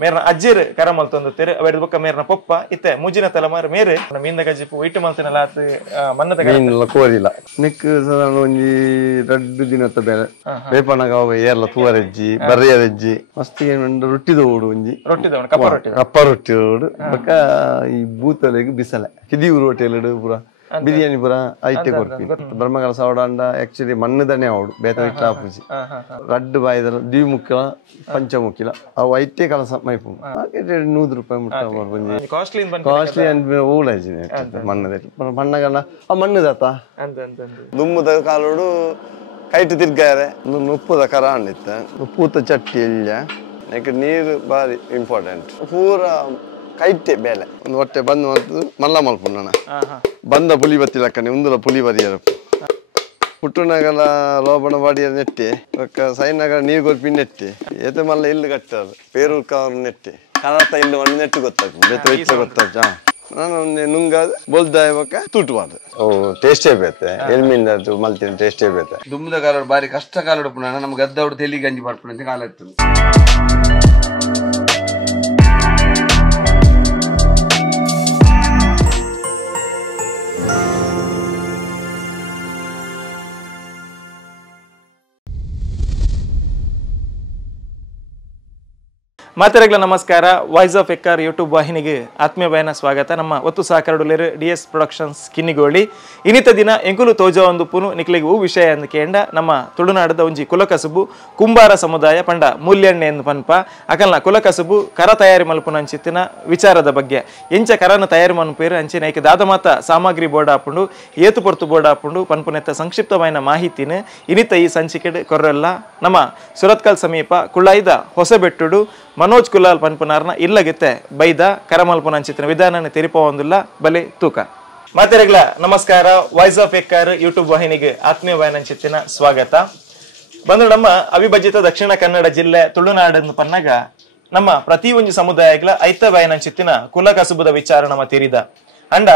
ಮೇರ್ನ ಅಜ್ಜಿರ್ ಕರ ಮಲ್ತೊಂದುತ್ತೇರು ಅವೆಡ್ ಬೊಕ್ಕ ಮೇರ್ನ ಪೊಪ್ಪ ಇತ್ತೆ ಮುಜಿನ ತಲೆಮಾರು ಮೇರು ಮೀಂದ ಗಜಿಪು ವೈಟ್ ಮಲ್ತಿನಲ್ಲ ಆತು ಮನ್ನದ ಕೋರಿಲ್ಲ ನಿಕ್ ಸಾಧಾರಣ ಒಂಜಿ 2 ದಿನದ ಬೇರೆ ಬೇಪನಗ ಏರ್ಲ ತೂವರೆಜ್ಜಿ ಬರ್ರಿಯರೆಜ್ಜಿ ಮಸ್ತ್ ರೊಟ್ಟಿ ದೋಡು ಒಂಜಿ ಕಪ್ಪ ರೊಟ್ಟಿ ದೋಡು ಬೊಕ್ಕ ಈ ಬೂತಲೆಗ್ ಬಿಸಲೆ ಕಿದಿಯೂರು ಹೋಟೆಲ್ ಪೂರ ಬಿರಿಯಾನಿ ಪೂರ ಐತೆ ಕೊಡ್ತಿ ಬ್ರಹ್ಮಗಾಲ ಸವಡ ಅಂಡ ಆಕ್ಚುಲಿ ಮಣ್ಣದನೆ ಅವಡು ಬೇತ ಇಟ್ಟ ಆಪುಜಿ ರಡ್ಡು ಬಾಯಿದ ದ್ವಿಮುಖಿಲ ಪಂಚಮುಖಿಲ ಅವು ಐತೆ ಕಲಸ ಮೈಪು ₹100 ಮುಟ್ಟ ಬರ್ಬಂಜಿ ಕಾಸ್ಟ್ಲಿ ಅನ್ಬಿ ಓಳಾಜಿ ಮಣ್ಣದಲ್ಲಿ ಮಣ್ಣಗಲ್ಲ ಆ ಮಣ್ಣದಾತ ದುಮ್ಮದ ಕಾಲೋಡು ಕೈಟ್ ತಿರ್ಗಾರೆ ಉಪ್ಪುದ ಕರ ಅಂಡಿತ್ತ ಉಪ್ಪುತ ಚಟ್ಟಿ ಇಲ್ಲ ನೀರು ಬಾರಿ ಇಂಪಾರ್ಟೆಂಟ್ ಪೂರ ಕೈಟೆ ಬೇಲೆ ಒಂದು ಹೊಟ್ಟೆ ಬಂದು ಮಲ್ಲ ಮಲ್ಪುಣ್ಣ ಬಂದ ಪುಲಿ ಬತ್ತಿ ಲಕ್ಕನೆ ಉಂದುಲ ಪುಲಿ ಬರಿಯರ ಪುಟ್ಟುನಗಲ ಲೋಬಣ ಬಾಡಿಯ ನೆಟ್ಟಿ ಸೈನಗಲ ನೀರು ಗೊಲ್ಪಿ ನೆಟ್ಟಿ ಎತೆ ಮಲ್ಲ ಇಲ್ಲು ಕಟ್ಟದು ಪೇರೂರ್ ಕವರು ನೆಟ್ಟಿ ಕನತ ಇಲ್ಲಿ ಒಂದು ನೆಟ್ಟು ಗೊತ್ತಾಗ್ತದೆ ಬೆತ್ತ ಇಚ್ಚ ಗೊತ್ತಾಗ್ತ ನಾನು ನುಂಗಾದ ಬೋಲ್ದಾಯ ಬಕ್ಕ ತುಟ್ಟುವಾದ ಓ ಟೇಸ್ಟೇ ಬೇತೆ ಎಲ್ಮಿಂದ ಮಲ್ತಿನ ಟೇಸ್ಟೇ ಬೇತೆ ದುಮ್ಮದ ಕಾಲೋಡು ಬಾರಿ ಕಷ್ಟ ಕಾಲೋಡು ಪುಣ್ಣ ನಮ್ಗೆ ಗದ್ದವಡು ತೆಲಿ ಗಂಜಿ ಮಾಡ್ಪುಣ ಅಂತ ಕಾಲ ಇತ್ತು ಮಾತರೆಗಳ ನಮಸ್ಕಾರ ವಾಯ್ಸ್ ಆಫ್ ಎಕ್ಕಾರ್ ಯೂಟ್ಯೂಬ್ ವಾಹಿನಿಗೆ ಆತ್ಮೀಯ ಬಯನ ಸ್ವಾಗತ ನಮ್ಮ ಒತ್ತು ಸಹಕಾರಡುಲೇರು DS ಪ್ರೊಡಕ್ಷನ್ಸ್ ಕಿನ್ನಿಗೋಳಿ ಇನ್ನಿತ ದಿನ ಎಂಕುಲು ತೋಜ ಒಂದು ಪುನು ನಿಕ್ಲಿಗೆ ಹೂ ವಿಷಯ ಎಂದು ಕೇಂಡ ನಮ್ಮ ತುಳುನಾಡದ ಒಂಜಿ ಕುಲಕಸುಬು ಕುಂಬಾರ ಸಮುದಾಯ ಪಂಡ ಮೂಲ್ಯಣ್ಣೆ ಎಂದು ಪನ್ಪ ಅಕಲ್ನ ಕುಲಕಸುಬು ಕರ ತಯಾರಿ ಮಲ್ಪುನ ಅಂಚಿತ್ತಿನ ವಿಚಾರದ ಬಗ್ಗೆ ಎಂಚ ಕರನ ತಯಾರಿ ಮನ್ಪೇರು ಅಂಚಿನ ಏಕೆ ದಾದಮಾತ ಸಾಮಗ್ರಿ ಬೋರ್ಡ್ ಹಾಪುಂಡು ಏತು ಪೊರ್ತು ಬೋರ್ಡ್ ಹಾಪುಂಡು ಪನ್ಪುನೆತ್ತ ಸಂಕ್ಷಿಪ್ತమైన ಮಾಹಿತಿನ ಇನ್ನಿತ ಈ ಸಂಚಿಕೆಡ್ ಕೊರ್ರೆಲ್ಲ ನಮ್ಮ ಸುರತ್ಕಲ್ ಸಮೀಪ ಕುಳ್ಳಾಯ್ದ ಹೊಸಬೆಟ್ಟುಡು ಮನೋಜ್ ಕುಲಾಲ್ ಪನ್ಪುನಾರ್ನ ಇಲ್ಲಗಿತ್ತೆ ಬೈದ ಕರಮಲ್ಪುನಂಚಿತ್ತಿನ ವಿಧಾನನ ತೆರಿಪೊಂದಿಲ್ಲ ಬಲೆ ತೂಕ ಮಾತೆರೆಗ್ಲ ನಮಸ್ಕಾರ ವಾಯ್ಸ್ ಆಫ್ ಎಕ್ಕಾರ್ ಯೂಟ್ಯೂಬ್ ವಾಹಿನಿಗೆ ಆತ್ಮೀಯ ವಾಯನಂಚಿತ್ತಿನ ಸ್ವಾಗತ ಬಂದು ನಮ್ಮ ಅವಿಭಜಿತ ದಕ್ಷಿಣ ಕನ್ನಡ ಜಿಲ್ಲೆ ತುಳುನಾಡು ಪನ್ನಗ ನಮ್ಮ ಪ್ರತಿ ಒಂದು ಸಮುದಾಯಗಳ ಐತ ವಾಯನಂಚಿತ್ತಿನ ಕುಲ ಕಸುಬುದ ವಿಚಾರ ನಮ್ಮ ತಿರಿದ ಅಂಡ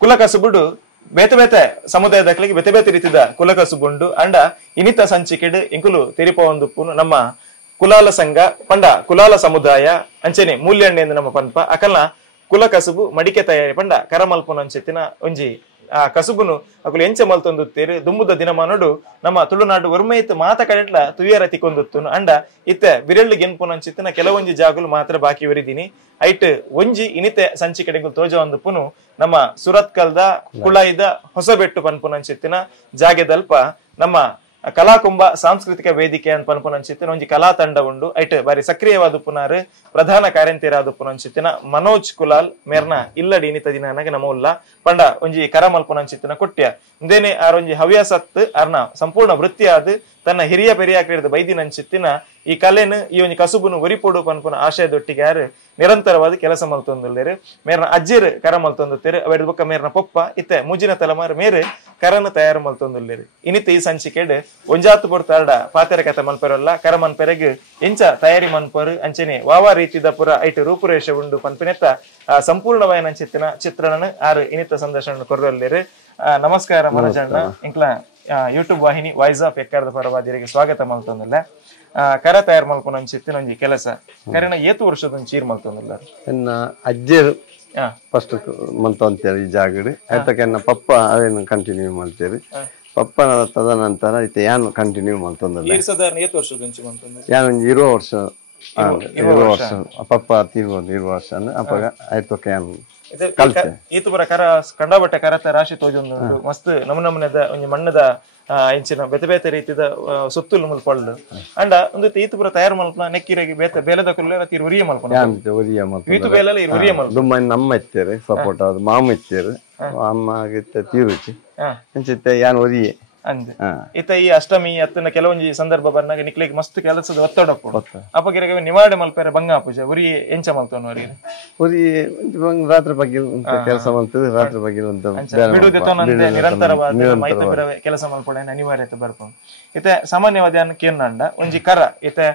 ಕುಲ ಕಸುಬುಡು ಬೇತೆ ಬೇತೆ ಸಮುದಾಯದಕ್ಲಿಗೆ ಬೇತೆ ಬೇತೆ ರೀತಿದ ಕುಲ ಕಸುಬುಂಡು ಅಂಡ ಇನ್ನಿತ ಸಂಚಿಕೆಡ್ ಇಂಕುಲು ತೆರಿಪೊಂದುಪ್ಪುನು ನಮ್ಮ ಕುಲಾಲ ಸಂಘ ಪಂಡ ಕುಲಾಲ ಸಮುದಾಯ ಅಂಚೆನೆ ಮೂಲ್ಯಣ್ಣೆ ಎಂದು ನಮ್ಮ ಪನ್ಪ ಅಕಲ್ನ ಕುಲ ಕಸುಬು ಮಡಿಕೆ ತಯಾರಿ ಪಂಡ ಕರಮಲ್ಪುನ ಅಂಚೆತ್ತಿನ ಒಂಜಿ ಆ ಕಸುಬುನು ಅಕುಲು ಎಂಚ ಮಲ್ತೊಂದುತ್ತೇರು ದುಂಬುದ ದಿನಮಾನೋಡು ನಮ್ಮ ತುಳುನಾಡು ಒರ್ಮೈತ್ ಮಾತ ಕಡೆಟ್ಲ ತುಯ್ಯರ ತಿಕ್ಕೊಂದುತ್ತುನು ಅಂಡ ಇತ್ತೆ ಬಿರಳ್ಳಿ ಗೆನ್ಪುನ ಅಂಚಿತ್ತಿನ ಕೆಲವೊಂಜಿ ಜಾಗುಲು ಮಾತ್ರ ಬಾಕಿ ವರಿದೀನಿ ಐಟ್ ಒಂಜಿ ಇನಿತೆ ಸಂಚಿ ಕಡೆಗೂ ತೋಜ ಒಂದು ಪುನು ನಮ್ಮ ಸುರತ್ಕಲ್ದ ಕುಳಾಯ್ದ ಹೊಸಬೆಟ್ಟು ಪನ್ಪುನ ಅಂಚಿತ್ತಿನ ಜಾಗೆದಲ್ಪ ನಮ್ಮ ಕಲಾಕುಂಭ ಸಾಂಸ್ಕೃತಿಕ ವೇದಿಕೆ ಅಂತ ಪನ್ಪುನಂಚಿತ್ತಿನ ಒಂಜಿ ಕಲಾ ತಂಡ ಉಂಡು ಐಟ್ ಬಾರಿ ಸಕ್ರಿಯವಾದ ಪುನಾರ್ ಪ್ರಧಾನ ಕಾರ್ಯಂತಿರಾದ ಪುನಂಚಿತ್ತಿನ ಮನೋಜ್ ಕುಲಾಲ್ ಮೇರ್ನ ಇಲ್ಲಡಿ ಇನ್ನಿತ ದಿನ ನಮ್ಮ ಉಲ್ಲ ಪಂಡ ಒಂಜಿ ಕರ ಮಲ್ಪುನಂಚಿತ್ತಿನ ಕೊಟ್ಯ ಇಂದೇನೆ ಆರೊಂಜಿ ಹವ್ಯಾಸತ್ ಅರ್ನ ಸಂಪೂರ್ಣ ವೃತ್ತಿಯಾದ ತನ್ನ ಹಿರಿಯ ಪೆರಿಯಾಕಿಡಿದ ಬೈದಿನಂಚಿತ್ತಿನ ಈ ಕಲೆನ ಈ ಒಂಜಿ ಕಸುಬುನು ಒರಿಪೋಡು ಪನ್ಪುನ ಆಶಯದೊಟ್ಟಿಗೆ ಯಾರು ನಿರಂತರವಾದ ಕೆಲಸ ಮಲ್ತೊಂದುಲ್ಲೇರು ಮೇರ್ನ ಅಜ್ಜಿರ್ ಕರ ಮಲ್ತೊಂದುತ್ತೇರು ಅವೆಡ್ ಬೊಕ್ಕ ಮೇರ್ನ ಪೊಪ್ಪ ಇತ್ತೆ ಮುಜಿನ ತಲೆಮಾರು ಮೇರು ಕರನ ತಯಾರು ಮಲ್ತೊಂದುಲ್ಲೇರು ಇನ್ನಿತ ಈ ಸಂಚಿಕೆಡ್ ಒಂಜಾತು ಪೊರ್ತಾರ್ಡ ಪಾತೆರ ಕತೆ ಮನ್ಪೆರಲ್ಲ ಕರ ಮನ್ಪೆರೆಗ್ ಎಂಚ ತಯಾರಿ ಮನ್ಪರು ಅಂಚೆನೆ ವಾವಾ ರೀತಿದ ಪುರ ಐಟ್ ರೂಪುರೇಷ ಉಂಡು ಪನ್ಪಿನೆತ್ತ ಸಂಪೂರ್ಣವಾದ ಅಂಚಿತ್ತಿನ ಚಿತ್ರಣನ ಆರು ಇನ್ನಿತ ಸಂದರ್ಶನ ಕೊರ್ರಲ್ಲೇರು ನಮಸ್ಕಾರ ಮನೋಜಣ್ಣ ಇಂಕ್ಲ ಯೂಟ್ಯೂಬ್ ವಾಹಿನಿ ವಾಯ್ಸ್ ಆಫ್ ಎಕ್ಕಾರ್ದ ಪರವಾದಿರಿಗೆ ಸ್ವಾಗತ ಮಲ್ತೊಂದಿಲ್ಲ ಕರ ತಯಾರು ಮಲ್ಪುನ ಅಂಚಿತ್ತಿನ ಒಂಜಿ ಕೆಲಸ ಕರೆನ ಏತು ವರ್ಷದ ಚೀರ್ ಮಲ್ತೊಂದಿಲ್ಲ ಎನ್ನ ಅಜ್ಜರು ಫಸ್ಟ್ ಮಲ್ತೊಂತೇರಿ ಈ ಜಾಗಡ್ ಆಯ್ತಕ್ಕೆ ಎನ್ನ ಪಪ್ಪ ಅದೇನು ಕಂಟಿನ್ಯೂ ಮಾಡ್ತೇರಿ ಪಪ್ಪ ತದನಂತರ ಐತೆ ಯಾನು ಕಂಟಿನ್ಯೂ ಮಲ್ತೊಂದಿಲ್ಲ ಸಾಧಾರಣ ಏತು ವರ್ಷದ ಯಾನು 20 ವರ್ಷ ಪಪ್ಪ ತೀರ್ಬೋದು 20 ವರ್ಷ ಅಪ್ಪಾಗ ಆಯ್ತಕ್ಕೆ ಯಾನು ಈತು ಪುರ ಕರ ಕಂಡಾಬಟ್ಟೆ ಕರತ ರಾಶಿ ತೋಜೊಂದುಂಡು ಮಸ್ತ್ ನಮನಮನೆದ ಒಂಜಿ ಮಣ್ಣದ ಇಂಚಿನ ಬೇತೆ ಬೇತೆ ರೀತಿದ ಸೊತ್ತುಲು ಮುಲ್ಪಳ್ಳು ಅಂಡ ಒಂದು ಈತು ಪುರ ತಯಾರು ಮಲ್ಪನ ನೆಕ್ಕಿರಗಿ ಬೇತೆ ಬೇಲದ ಕುಲ್ಲ ತೀರ್ ಉರಿಯ ಮಲ್ಪನ ಈತು ಬೇಲಲ್ಲ ಉರಿಯ ಮಲ್ಪನ ದುಮ್ಮ ನಮ್ಮ ಇತ್ತೇರಿ ಸಪೋರ್ಟ್ ಅದು ಮಾಮ ಇತ್ತೇರಿ ಅಮ್ಮ ಆಗಿತ್ತ ತೀರುಚಿ ಅಂಚಿತ್ತೆ ಯಾನ್ ಒರಿಯೆ ಅಂದೆ ಇತ್ತ ಈ ಅಷ್ಟಮಿ ಅತ್ತನ ಕೆಲವೊಂಜಿ ಸಂದರ್ಭ ಬಂದಾಗ ನಿಕ್ಲಿಗೆ ಮಸ್ತ್ ಕೆಲಸದ ಒತ್ತಡ ಅಪ್ಪಗಿರಗ ನಿವಾಡೆ ಮಲ್ಪೆರೆ ಬಂಗ ಪೂಜೆ ಉರಿ ಎಂಚ ಮಲ್ತೋನು ಅವರಿಗೆ ಉರಿ ರಾತ್ರಿ ಬಗ್ಗೆ ಕೆಲಸ ಮಲ್ತದೆ ರಾತ್ರಿ ಬಗ್ಗೆ ಬಿಡುದಿತ್ತೋನಂತೆ ನಿರಂತರವಾದ ಮೈತ ಬಿರವೆ ಕೆಲಸ ಮಲ್ಪಡೆ ಅನಿವಾರ್ಯತೆ ಬರ್ಕೊಂಡು ಇತ್ತೆ ಸಾಮಾನ್ಯವಾದ ಕೇಂದ್ರ ಒಂಜಿ ಕರ ಇತ್ತೆ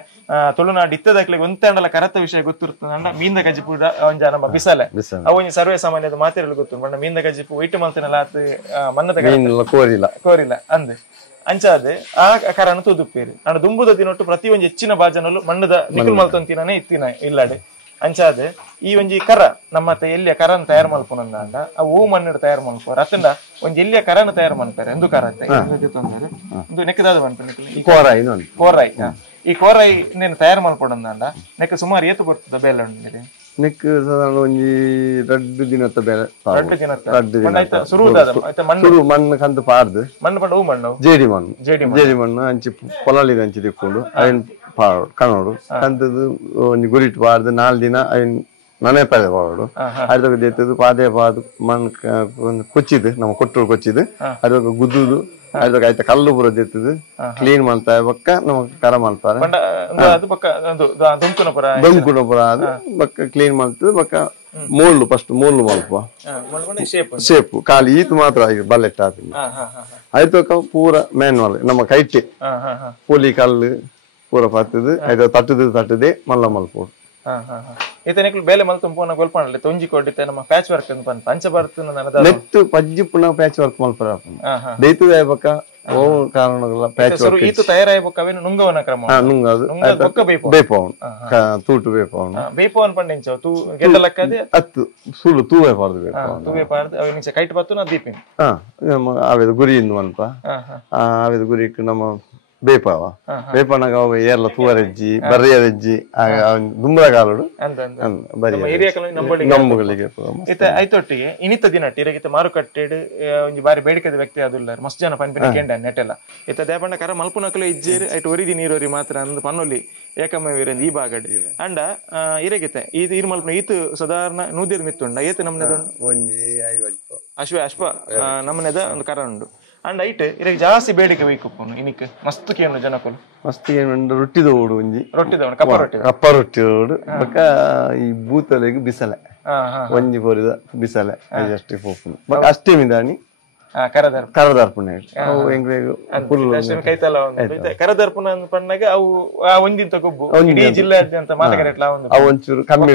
ತುಳುನಾಡು ಇತ್ತದಕ್ಲಿಗೆ ಒಂತೆಂಡಲ ಕರತ ವಿಷಯ ಗೊತ್ತಿರ್ತದಂಡ ಮೀಂದ ಗಜಿಪು ಒಂಜ ನಮ್ಮ ಬಿಸಲೆ ಅವು ಒಂಜಿ ಸರ್ವೇ ಸಾಮಾನ್ಯದ ಮಾತಿರಲು ಗೊತ್ತು ಬಣ್ಣ ಮೀಂದ ಗಜಿಪು ವೈಟ್ ಮಲ್ತಿನಲ್ಲ ಆತ ಮನ್ನದ ಕೋರಿಲ್ಲ ಅಂದೆ ಅಂಚಾದೆ ಆ ಕರನ ತುದುಪ್ಪೇರಿ ನಾನು ದುಂಬುದ ದಿನೊಟ್ಟು ಪ್ರತಿ ಒಂಜಿ ಹೆಚ್ಚಿನ ಭಾಜನಲು ಮಣ್ಣದ ನಿಕುಲ್ ಮಲ್ತೊಂತಿನೇ ಇತ್ತಿನ ಇಲ್ಲಡೆ ಅಂಚಾದ ಈ ಒಂಜಿ ಕರ ನಮ್ಮತ್ತೆ ಎಲ್ಲಿಯ ಕರನ್ ತಯಾರು ಮಲ್ಪುನಂದ ಅಂಡ ಆ ಹೂ ಮಣ್ಣಿಡ್ ತಯಾರು ಮಲ್ಪೋರು ಅತ್ತಂಡ ಒಂಜಿ ಎಲ್ಲಿಯ ಕರನ್ ತಯಾರು ಮಲ್ಪೇರೆ ಎಂದು ಕರ ತೊಂದರೆ ಒಂದು ನೆಕ್ಕದಾದ ಮನ್ಪು ಕೋರಾಯಿ ಈ ಕೋರಾಯಿ ನೀನು ತಯಾರು ಮಲ್ಪೊಡಂದ ನೆಕ್ಕ ಸುಮಾರು ಏತು ಬರ್ತದ ಬೇಲೆ ಉಂಡಿದೆ ನೆಕ್ ಸಾಧಾರಣ ಒಂಜಿ 2 ದಿನದ ಬೇಲೆ 2 ದಿನ ಶುರು ಮಣ್ಣು ಕಂದು ಪಾರ್ದು ಮಣ್ಣು ಪಂಡ ಹೂ ಮಣ್ಣು ಜೇಡಿ ಮಣ್ಣು ಅಂಚಿ ಪೊಲಾಲಿದ ಅಂಚಿ ತಿಕ್ಕೊಂಡು ಅವಿನ್ ಪಾಡು ಕಣೋಡು ಕಂತದ್ದು ಒಂಜಿ ಗುರಿಟ್ ಪಾರ್ದು 4 ದಿನ ಅವಿನ್ ನನೆ ಪಡೆ ಪಾಡು ಅದ್ರಾಗ ದೇತದು ಪಾದೆ ಪಾದು ಮಣ್ಣು ಕೊಚ್ಚಿದು ನಮ್ಮ ಕೊಟ್ಟರು ಕೊಚ್ಚಿದು ಅದ್ರಾಗ ಗುದ್ದುದು ಅದ್ರಾಗ ಆಯ್ತಾ ಕಲ್ಲು ಪೂರ ದೇತದು ಕ್ಲೀನ್ ಮಾಡ್ತಾ ಬಕ್ಕ ನಮಗ್ ಕರ ಮಾಡ್ತಾರೆ ದೊಂಕುನ ಪುರ ಅದು ಬಕ್ಕ ಕ್ಲೀನ್ ಮಾಡ್ತದೆ ಬಕ್ಕ ಮೋಲ್ಡು ಫಸ್ಟ್ ಮೋಲ್ಡು ಮಲ್ಪ ಶೇಪ್ ಖಾಲಿ ಈತ್ ಮಾತ್ರ ಬಲ್ಲೆಟ್ ಆತ ಆಯ್ತು ಪೂರ ಮ್ಯಾನ್ವಲ್ ನಮ್ಮ ಕೈಟೆ ಪೋಲಿ ಕಲ್ಲು ಪೂರ ಪಾತದು ಆಯ್ತು ತಟ್ಟದೆ ಮಲ್ಲ ಮಲ್ಪೋಡು ಇತನೆಕ್ಲು ಬೇಲೆ ಮಲ್ತುಂಪೋನ ಗೊಲ್ಪನಲ್ಲ ತೊಂಜಿ ಕೊಡ್ಡಿತೆ ನಮ್ಮ ಪ್ಯಾಚ್ ವರ್ಕ್ ಅಂತ ಪಂಚ ಪಂಚಭಾರತ ನನದ ನೆತ್ತು ಪಜ್ಜಿ ಪುನಃ ಪ್ಯಾಚ್ ವರ್ಕ್ ಮಲ್ಪರ ದೈತು ದಯಬಕ ಓ ಕಾರಣಗಳ ಪ್ಯಾಚ್ ವರ್ಕ್ ಈತು ತಯಾರಾಯಬಕವೇನು ನುಂಗವನ ಕ್ರಮ ನುಂಗದು ಬೊಕ್ಕ ಬೇಪವನ್ ತೂಟು ಬೇಪವನ್ ಬೇಪವನ್ ಪಂಡೆಂಚ ತೂ ಗೆದ್ದಲಕ್ಕದೆ ಅತ್ತು ಸುಲು ತೂವೆ ಪಾರ್ದು ಬೇಪವನ್ ತೂವೆ ಪಾರ್ದು ಅವ ನಿಚ ಕೈಟ್ ಬತ್ತು ನಾ ದೀಪಿನ್ ಅವೆದ ಗುರಿ ಇಂದು ಅನ್ಪ ಅವೆದ ಗುರಿಕ್ ನಮ್ಮ ಬೇಪವ ಬೇಪನಾಗ ಅವ ಏರ್ಲ ತೂವರೆಜ್ಜಿ ಬರ್ರಿಯರೆಜ್ಜಿ ದುಂಬರ ಕಾಲುಡು ನಂಬುಗಳಿಗೆ ಐತೊಟ್ಟಿಗೆ ಇನಿತ ದಿನ ಇರಗಿತ ಮಾರುಕಟ್ಟೆಡ್ ಒಂಜಿ ಬಾರಿ ಬೇಡಿಕೆದ ವ್ಯಕ್ತಿ ಅದುಲ್ಲ ಮಸ್ತ್ ಜನ ಪನ್ಪಿನ ಕೆಂಡ ನೆಟ್ಟೆಲ್ಲ ಇತ್ತ ದೇಪಣ್ಣ ಕರ ಮಲ್ಪುನಕಲು ಇಜ್ಜೇರಿ ಐಟ್ ಒರಿದಿ ನೀರೊರಿ ಮಾತ್ರ ಅಂದ್ ಪನ್ನೊಲಿ ಏಕಮೇವಿರ ಈ ಬಾಗಡ್ ಅಂಡ ಇರಗಿತೆ ಈರ್ ಮಲ್ಪನ ಈತು ಸಾಧಾರಣ ನೂದಿರ್ ಮಿತ್ತುಂಡ ಏತು ನಮ್ಮನೆದ ಅಶ್ವ ನಮ್ಮನೆದ ಒಂದು ಕರ ಉಂಡು ಅಂಡ್ ಐಟ್ ಇರಗೆ ಜಾಸ್ತಿ ಬೇಡಿಕೆ ಬೇಕಪ್ಪನು ಇನಿಕ್ ಮಸ್ತ್ ಕೇನು ಜನಕುಲು ಮಸ್ತ್ ಏನು ರೊಟ್ಟಿದ ಓಡು ಒಂಜಿ ಕಪ್ಪ ರೊಟ್ಟಿ ಓಡು ಬಕ್ಕ ಈ ಬೂತಲೆಗ್ ಬಿಸಲೆ ಒಂಜಿ ಬೋರಿದ ಬಿಸಲೆ ಅಷ್ಟೇ ಪೋಪುನು ಬಕ್ಕ ಅಷ್ಟೇ ಮಿದಾನಿ ಕರದರ್ಪಣೆ ಕರದರ್ಪಣ ಪಣ್ಣಾಗ ಅವು ಒಂದಿಂತ ಕೊಬ್ಬು ಇಡೀ ಜಿಲ್ಲೆಯಾದ್ಯಂತ ಮಾತಕರೆಟ್ಲ ಒಂಚೂರು ಕಮ್ಮಿ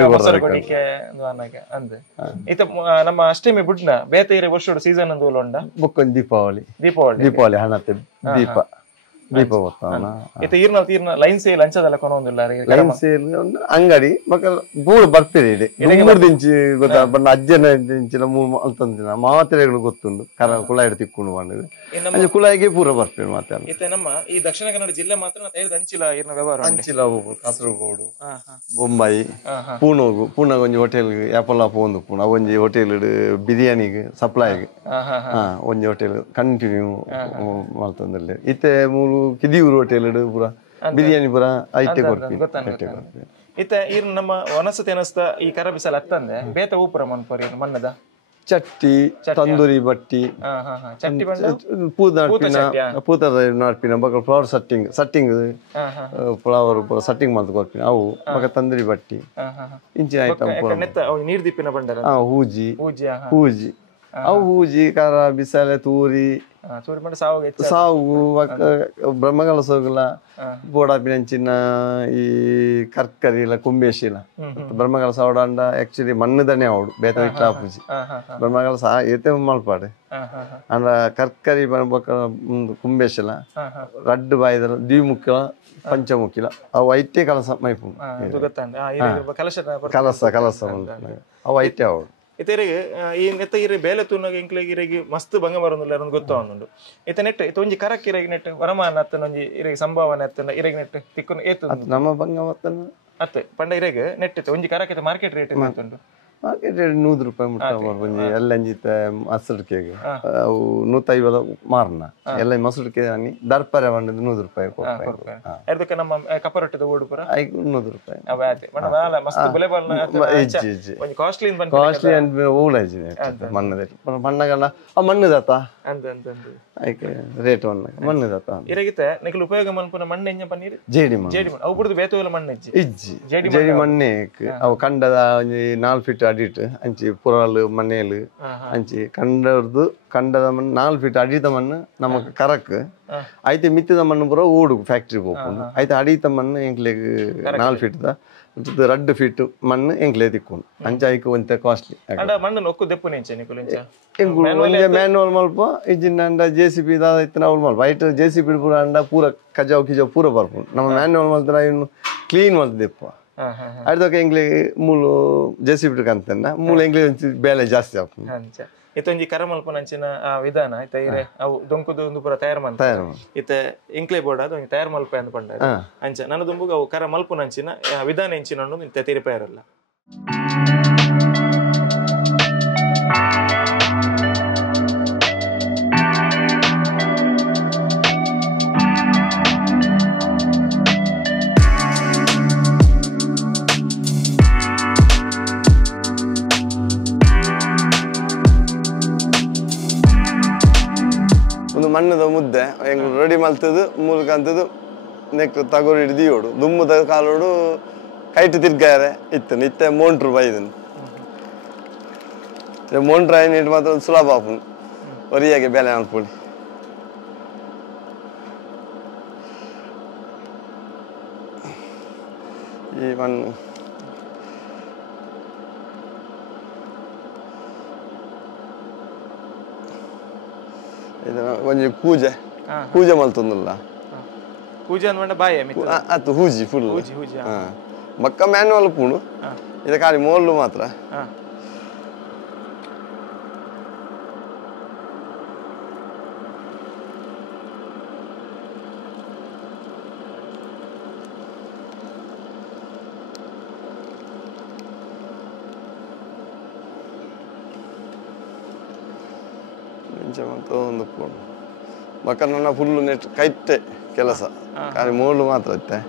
ಅಂದ್ ಈತ ನಮ್ಮ ಅಷ್ಟಮಿ ಬುಡ್ನ ಬೇತ ಇರೆ ವರ್ಷ ಸೀಸನ್ ಅಂದ್ ಉಂಡ ಬುಕ್ಕೊಂದು ದೀಪಾವಳಿ ಹಣತೆ ದೀಪ ಈತ ಈರ್ನ ಲೈನ್ ಸೇಲ್ ಅಂಚದಲ್ಲ ಕೊನೊಂದಿಲ್ಲ ಲೈನ್ ಸೇಲ್ ಅಂಗಡಿ ಬಕ್ಕ ಬೂಳು ಬರ್ಪಿದೆ ಇದೆ 3 ದಿಂಚಿ ಗೊತ್ತಾ ಬಣ್ಣ ಅಜ್ಜನ ದಿಂಚಿನ 3 ಅಂತಂದಿನ ಮಾತ್ರೆಗಳು ಗೊತ್ತುಂಡು ಕರ ಕುಳಾಯಿ ತಿಕ್ಕೊಂಡು ಬಂದಿದೆ ಅಂಚೆ ಕುಳಾಯಿಗೆ ಪೂರ ಬರ್ಪೇವೆ ಮಾತಾಡ ಈತ ನಮ್ಮ ಈ ದಕ್ಷಿಣ ಕನ್ನಡ ಜಿಲ್ಲೆ ಮಾತ್ರ ಅಂಚಿಲ ಈರ್ನ ವ್ಯವಹಾರ ಅಂಚಿಲ ಕಾಸರಗೋಡು ಬೊಂಬಾಯಿ ಪೂನಾಗ ಒಂಜಿ ಹೋಟೆಲ್ ಯಾಪಲ್ಲ ಪೋಂದು ಪೂಣ ಒಂಜಿ ಹೋಟೆಲ್ ಬಿರಿಯಾನಿಗೆ ಸಪ್ಲೈಗೆ ಒಂಜಿ ಹೋಟೆಲ್ ಕಂಟಿನ್ಯೂ ಮಾಡ್ತಂದಲ್ಲಿ ಇತ್ತೆ ಮೂರು ಕಿದಿಯೂರು ಹೋಟೆಲ್ ಪೂರ ಬಿರಿಯಾನಿ ಪೂರ ಐತೆ ಕೊಡ್ತೀನಿ ಇತ್ತ ಈರ್ ನಮ್ಮ ವನಸ್ಸತಿ ಅನಸ್ತ ಈ ಕರ ಬಿಸಲ್ ಹತ್ತಂದೆ ಬೇತ ಊಪುರ ಮನ್ಪರಿ ಮಣ್ಣದ ಚಟ್ಟಿ ತಂದೂರಿ ಬಟ್ಟಿ ಪೂತದ ನಾಡ್ಪಿನ ಬಕ್ಕ ಫ್ಲವರ್ ಸಟ್ಟಿಂಗ್ ಫ್ಲವರ್ ಸಟ್ಟಿಂಗ್ ಮಾಡ್ತು ಕೊಡ್ತೀನಿ ಅವು ಬಕ್ಕ ತಂದೂರಿ ಬಟ್ಟಿ ಇಂಚಿನ ಐಟಮ್ ನೀರ್ ದಿಪ್ಪಿನ ಬಂಡಾರ ಹೂಜಿ ಅವು ಹೂಜಿ ಖಾರ ಬಿಸಲೆ ತೂರಿ ಸಾವು ಬ್ರಹ್ಮಗಳ ಸೋಗಲ ಬೋಡಾಪಿನಂಚಿನ ಈ ಕರ್ಕರಿಲ ಕುಂಬೇಶಿಲ ಬ್ರಹ್ಮಗಳ ಸಾವಡಂಡ ಆಕ್ಚುಲಿ ಮಣ್ಣದನೆ ಅವಡು ಬೇತ ಇಟ್ಟಾಪುಜಿ ಬ್ರಹ್ಮಗಳ ಸಾ ಏತೆ ಮಲ್ಪಾಡೆ ಅಂಡ ಕರ್ಕರಿ ಕುಂಬೇಶಿಲ ರಡ್ಡು ಬಾಯಿದಲ ದ್ವಿಮುಖಿಲ ಪಂಚಮುಖಿಲ ಅವು ಐತೆ ಕಲಸ ಮೈಪು ಕಲಸ ಅವು ಐತೆ ಅವಡು ಇತರಿಗೆ ಈ ನೆತ್ತ ಇರೆ ಬೇಲೆ ತೂನಾಗ ಇಂಕ್ಲೆಗೆ ಇರೆಗೆ ಮಸ್ತ್ ಭಂಗ ಬರೋದಿಲ್ಲ ಅನ್ನೋದು ಗೊತ್ತಾವೊಂದುಂಡು ಇತ ನೆಟ್ ಇತ ಒಂಜಿ ಕರಕ್ ಇರೆಗೆ ನೆಟ್ ವರಮಾನ ಅತ್ತನ ಒಂಜಿ ಇರೆಗೆ ಸಂಭಾವನೆ ಅತ್ತನ ಇರೆಗೆ ನೆಟ್ ತಿಕ್ಕುನ ಏತು ನಮ್ಮ ಭಂಗ ಅತ್ತನ ಅತ್ತೆ ಪಂಡ ಇರೆಗೆ ನೆಟ್ ಒಂಜಿ ಕರಕ್ ಮಾರ್ಕೆಟ್ ರೇಟ್ ಎಂತುಂಡು ಮಾರ್ಕೆಟ್ ರೇಟ್ 100 ರೂಪಾಯಿ ಮುಟ್ಟ ಒಂಜಿ ಎಲ್ಲಂಜಿತ ಮಸಡ್ಕೆಗೆ ಅವು 150 ಮಾರ್ನ ಎಲ್ಲ ಮಸಡ್ಕೆ ಅನ್ನಿ ದರ್ಪರೆ ಬಂದದ್ದು 100 ರೂಪಾಯಿ ಅದಕ್ಕೆ ನಮ್ಮ ಕಪ್ಪರೊಟ್ಟಿದ ಓಡು ಪುರ 100 ರೂಪಾಯಿ ಅವೇ ಆತೆ ಮಣ್ಣ ಮಾಲ ಮಸ್ತ್ ಬೆಲೆ ಬರ್ನ ಒಂಜಿ ಕಾಸ್ಟ್ಲಿ ಅನ್ ಓಳಾಜಿ ಮಣ್ಣದ ಮಣ್ಣಗಲ್ಲ ಆ ಮಣ್ಣದಾತ ಅಂತ ಐಕೆ ರೇಟ್ ಒನ್ನ ಮಣ್ಣದಾತ ಇರಗಿತೆ ನಿಕಲು ಉಪಯೋಗ ಮನ್ಪುನ ಮಣ್ಣು ಎಂಜ ಪನ್ನೀರ್ ಜೇಡಿ ಮಣ್ಣು ಅವು ಬಿಡುದು ಬೇತೋಲ ಮಣ್ಣು ಇಜ್ಜಿ ಜೇಡಿ ಮಣ್ಣೆ ಅವು ಕಂಡದ ಒಂಜಿ 4 ಫೀಟ್ ಅಡಿಟ್ ಅಂಚಿ ಪುರಾಲು ಮನೇಲು ಅಂಚಿ ಕಂಡದ ಮಣ್ಣು 4 ಫೀಟ್ ಅಡಿತ ಮಣ್ಣು ನಮಕ್ ಕರಕ್ ಐತೆ ಮಿತ್ತಿದ ಮಣ್ಣು ಪೂರ ಓಡು ಫ್ಯಾಕ್ಟ್ರಿ ಹೋಗ್ಕೊಂಡು ಐತೆ ಅಡಿತ ಮಣ್ಣು ಎಂಕ್ಲೆಗ್ 4 ಫೀಟ್ 2 ಫೀಟ್ ಮಣ್ಣು ಎಂಕ್ಲೆ ತಿಕ್ಕೊಂಡು ಅಂಚ ಐಕ್ ಒಂತೆ ಕಾಸ್ಟ್ಲಿ ಮಣ್ಣು ನೊಕ್ಕು ದೆಪ್ಪು ನೆಂಚೆ ನಿಕುಲೆಂಚ ಮ್ಯಾನ್ಯುವಲ್ ಮಲ್ಪ ಇಜಿನ ಅಂಡ ಜೆಸಿಬಿ ದಾದ ಇತ್ತನ ಅವಳು ಮಲ್ಪ ಐಟ್ ಜೆಸಿಬಿ ಪೂರ ಅಂಡ ಪೂರ ಕಜಾವ್ ಕಿಜಾವ್ ಪೂರ ಬರ್ಪುಂಡು ನಮ್ಮ ಮ್ಯಾನ್ಯುವಲ್ ಮಲ್ತರ ಇನ್ನು ಕ್ಲೀನ್ ಮಲ್ತ ದೆಪ್ಪ ಅಡ್ದಕ್ಕೆ ಎಂಗ್ಲಿ ಮೂಲು ಜೆಸಿಬಿ ಕಂತನ್ನ ಮೂಲು ಎಂಗ್ಲಿ ಬೇಲೆ ಜಾಸ್ತಿ ಆಗ್ತದೆ ಅಂಚ ಇತ್ತೊಂಜಿ ಕರ ಮಲ್ಪುನಂಚಿನ ಆ ವಿಧಾನ ಐತ ಇರೆ ಅವು ದೊಂಕುದು ಒಂದು ಪೂರ ತಯಾರು ಮಾಡ್ತ ಇತ್ತ ಇಂಕ್ಲೆ ಬೋರ್ಡ್ ಅದು ತಯಾರು ಮಲ್ಪೆ ಅಂತ ಪಂಡ ಅಂಚ ನನ್ನ ದುಂಬುಗ ಅವು ಕರ ಮಲ್ಪುನಂಚಿನ ವಿಧಾನ ಎಂಚಿನ ಇಂತ ತಿರುಪಾಯರಲ್ಲ ಮಣ್ಣದ ಮುದ್ದೆ ಹೆಂಗ್ ರೆಡಿ ಮಲ್ತದು ಮೂಲಕ ಅಂತದ್ದು ನೆಕ್ ತಗೋರು ಹಿಡಿದು ಓಡು ದುಮ್ಮದ ಕಾಲೋಡು ಕೈಟ್ ತಿರ್ಗಾರೆ ಇತ್ತು ಇತ್ತೆ ಮೋಂಟ್ರು ಬೈದನು ಮೋಂಟ್ರ ಏನಿಟ್ಟು ಮಾತ್ರ ಒಂದು ಸುಲಭ ಆಪುನು ಒರಿಯಾಗೆ ಬೇಲೆ ಅನ್ಕೊಳ್ಳಿ ಈ ಮಣ್ಣು ಒಂಜಿ ಪೂಜೆ ಮಲ್ತೊಂದುಲ್ಲ ಪೂಜೆ ಅಂದ್ಕೊಂಡ ಬಾಯಿ ಅತ್ತು ಹೂಜಿ ಫುಲ್ ಮಕ್ಕ ಮ್ಯಾನ್ಯುವಲ್ ಪೂಣು ಇದು ಖಾಲಿ ಮೋಲ್ಲು ಮಾತ್ರ ಒಂದು ಪೂಣು ಮಕ್ಕ ನನ್ನ ಫುಲ್ ನೆಟ್ ಕೈತೆ ಕೆಲಸ ಖಾಲಿ ಮೋಲ್ಲು ಮಾತ್ರ ಐತೆ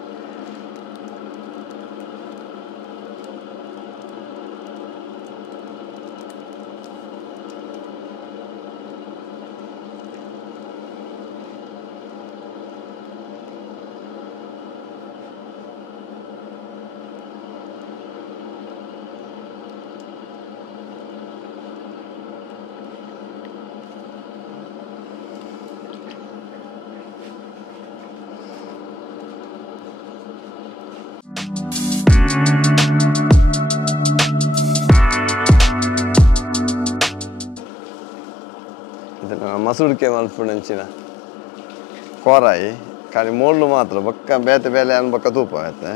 ಮಸೂಡಿಕೆ ಮಲ್ಪುನಂಚಿನ ಕೋರಾಯಿ ಖಾಲಿ ಮೋಳ್ಳು ಮಾತ್ರ ಬಕ್ಕ ಬೇತೆ ಬೇಲೆ ಅನ್ ಬಕ್ಕ ತೂಪ ಆಯ್ತೆ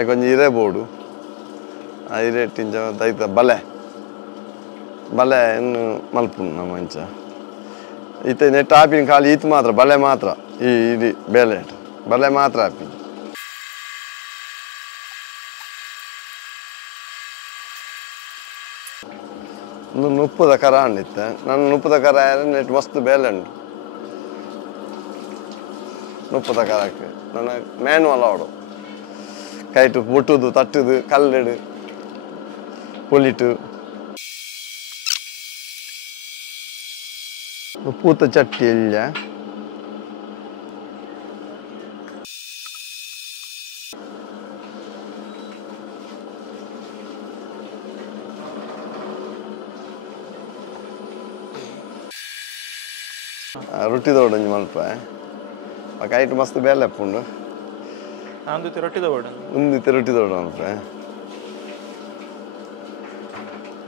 ಕೊಂಚ ಹಿರೇ ಬೋಡು ಆ ಹಿರೇ ಟಿಂಚ ದೈತ ಬಲೆ ಇನ್ನು ಮಲ್ಪುನು ನಮ್ಮ ಮಂಚ ಈತ ನೆಟ್ ಹಾಪಿನ ಖಾಲಿ ಈತ ಮಾತ್ರ ಬಲೆ ಮಾತ್ರ ಈ ಇಡೀ ಬೇಲೆ ಬಲೆ ಮಾತ್ರ ಹಾಪಿ ಒಂದು ನುಪ್ಪದ ಕರ ಅಂಡಿತ್ತೆ ನನ್ನ ನುಪ್ಪದ ಕರ ನೆಟ್ ಮಸ್ತ್ ಬೇಲೆ ಉಂಟು ನುಪ್ಪದ ಕರಕ್ಕೆ ನನ್ನ ಮ್ಯಾನ್ವಲ್ ಆಡು ಕೈಟು ಬೊಟ್ಟುದು ತಟ್ಟುದು ಕಲ್ಲೆಡು ಪೊಲಿಟು ಪೂತ ಚಟ್ಟಿ ಇಲ್ಲ ರೊಟ್ಟಿ ತೋಡಂಜಿ ಮಲ್ಪ ಕೈಟ್ ಮಸ್ತ್ ಬೇಲೆ ಪುಂಡು ರೊಟ್ಟಿ ತೋಡ ರೊಟ್ಟಿ ತೋಡ ಮಲ್ಪ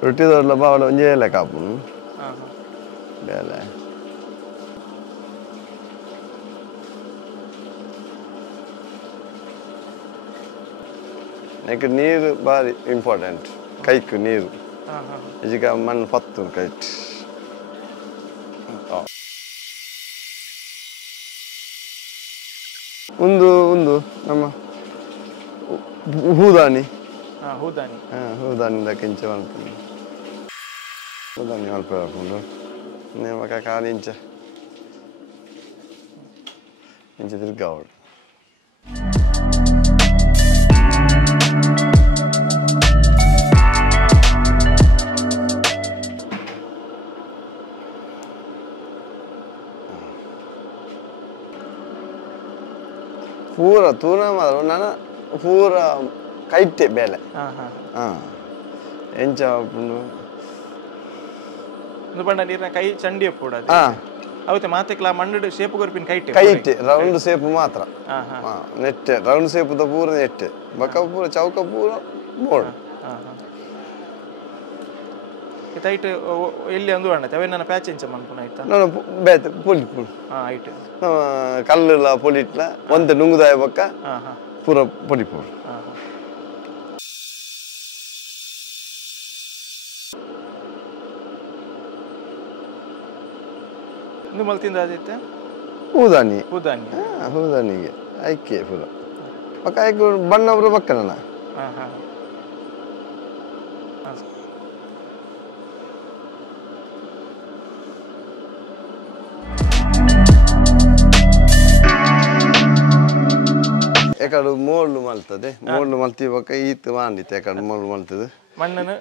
ರೊಟ್ಟಿ ತೋಡ್ಲ ಬಾವಲ ಒಂಜೇ ಲೆಕ್ಕ ಹಾಪುನು ಬೇಲೆ ನೆಕ್ ನೀರು ಬಾರಿ ಇಂಪಾರ್ಟೆಂಟ್ ಕೈಕ್ ನೀರು ಈಗ ಮಣ್ಣು ಪತ್ತು ಕೈಟ್ ಒಂದು ನಮ್ಮ ಹೂದಾನಿ ಹೂದಾನಿಂದ ಕೆಂಚ ಮಲ್ಪುಂಡು ಹೂದಾನಿ ಮಲ್ಪ ಹಾಕೊಂಡು ನೇಮಕ ಕಾಲು ಇಂಚ ತಿರ್ಗಾವಡು ಪೂರ ತೂನ ಮಾತ್ರ ನನ್ನ ಪೂರ ಕೈಟೆ ಬೇಲೆ ಎಂಚ ಪಂಡ ನೀರಿನ ಕೈ ಚಂಡಿ ಪೂಡ ಅವತ್ತೆ ಮಾತೆಕ್ಲ ಮಣ್ಣು ಶೇಪ್ ಗೊರ್ಪಿನ ಕೈಟೆ ಕೈಟೆ ರೌಂಡ್ ಸೇಪ್ ಮಾತ್ರ ನೆಟ್ಟೆ ರೌಂಡ್ ಸೇಪ್ ದ ಪೂರ ನೆಟ್ಟೆ ಬಕ್ಕ ಪೂರ ಚೌಕ ಪೂರ ಬೋರ್ಡ್ ಇಟ್ಟು ಎಲ್ಲಿ ಒಂದು ಅಣ್ಣತೆ ಅವೇ ನನ್ನ ಪ್ಯಾಚ್ ಇಂಚ ಮನ್ಪುನ ಆಯ್ತಾ ನಾನು ಬೇತೆ ಪೊಲಿ ಪುಲ್ ಆಯ್ತು ಕಲ್ಲ ಪೊಲಿಟ್ಲ ಒಂತೆ ನುಂಗುದಾಯ ಬಕ್ಕ ಪೂರ ಪೊಲಿ ಪುಲ್ ಇದು ಮಲ್ತಿಂದ ಆದಿತ್ತೆ ಹೂದಾನಿ ಹೂದಾನಿ ಹೂದಾನಿಗೆ ಐಕೆ ಪೂರ ಪಕ್ಕ ಐಕೆ ಬಣ್ಣ ಪೂರ ಪಕ್ಕನ ಎಕಡು ಮೋಳ್ಳು ಮಲ್ತದೆ ಮೋಳ್ಳು ಮಲ್ತಿ ಬಕ್ಕ ಈತು ಮಾಡಿತ್ತೆ ಎಕಡು ಮೋಳ್ಳು ಮಲ್ತದೆ ಮಣ್ಣನ್ನು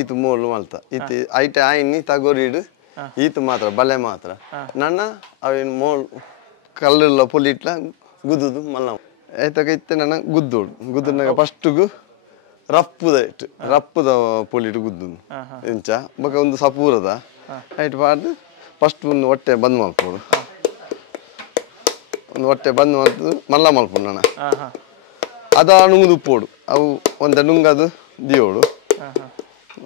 ಈತು ಮೋಳ್ಳು ಮಲ್ತ ಈತು ಐಟ ಆಯ್ನಿ ತಗೋರಿಡು ಈತು ಮಾತ್ರ ಬಲೆ ಮಾತ್ರ ನನ್ನ ಅವೇನು ಮೋಳ್ ಕಲ್ಲ ಪೊಲಿಟ್ಲ ಗುದ್ದುದು ಮಲ್ಲ ಐತಕ ಇತ್ತೆ ನನ್ನ ಗುದ್ದೋಡು ಗುದ್ದನಾಗ ಫಸ್ಟ್ಗು ರಪ್ಪುದ ಪೊಲಿಟ್ ಗುದ್ದು ಇಂಚ ಬಕ ಒಂದು ಸಪೂರದ ಐಟ್ ಪಾಡ್ದು ಫಸ್ಟ್ ಒಂದು ಹೊಟ್ಟೆ ಬಂದ್ ಮಲ್ಪೋಡು ಒಂದು ಹೊಟ್ಟೆ ಬಂದ್ ಮಾಡ್ತದು ಮಲ್ಲ ಮಲ್ಪೋಡು ನನ್ನ ಅದ ನುಂಗುದು ಉಪ್ಪೋಡು ಅವು ಒಂದ ನುಂಗದು ದಿಯೋಡು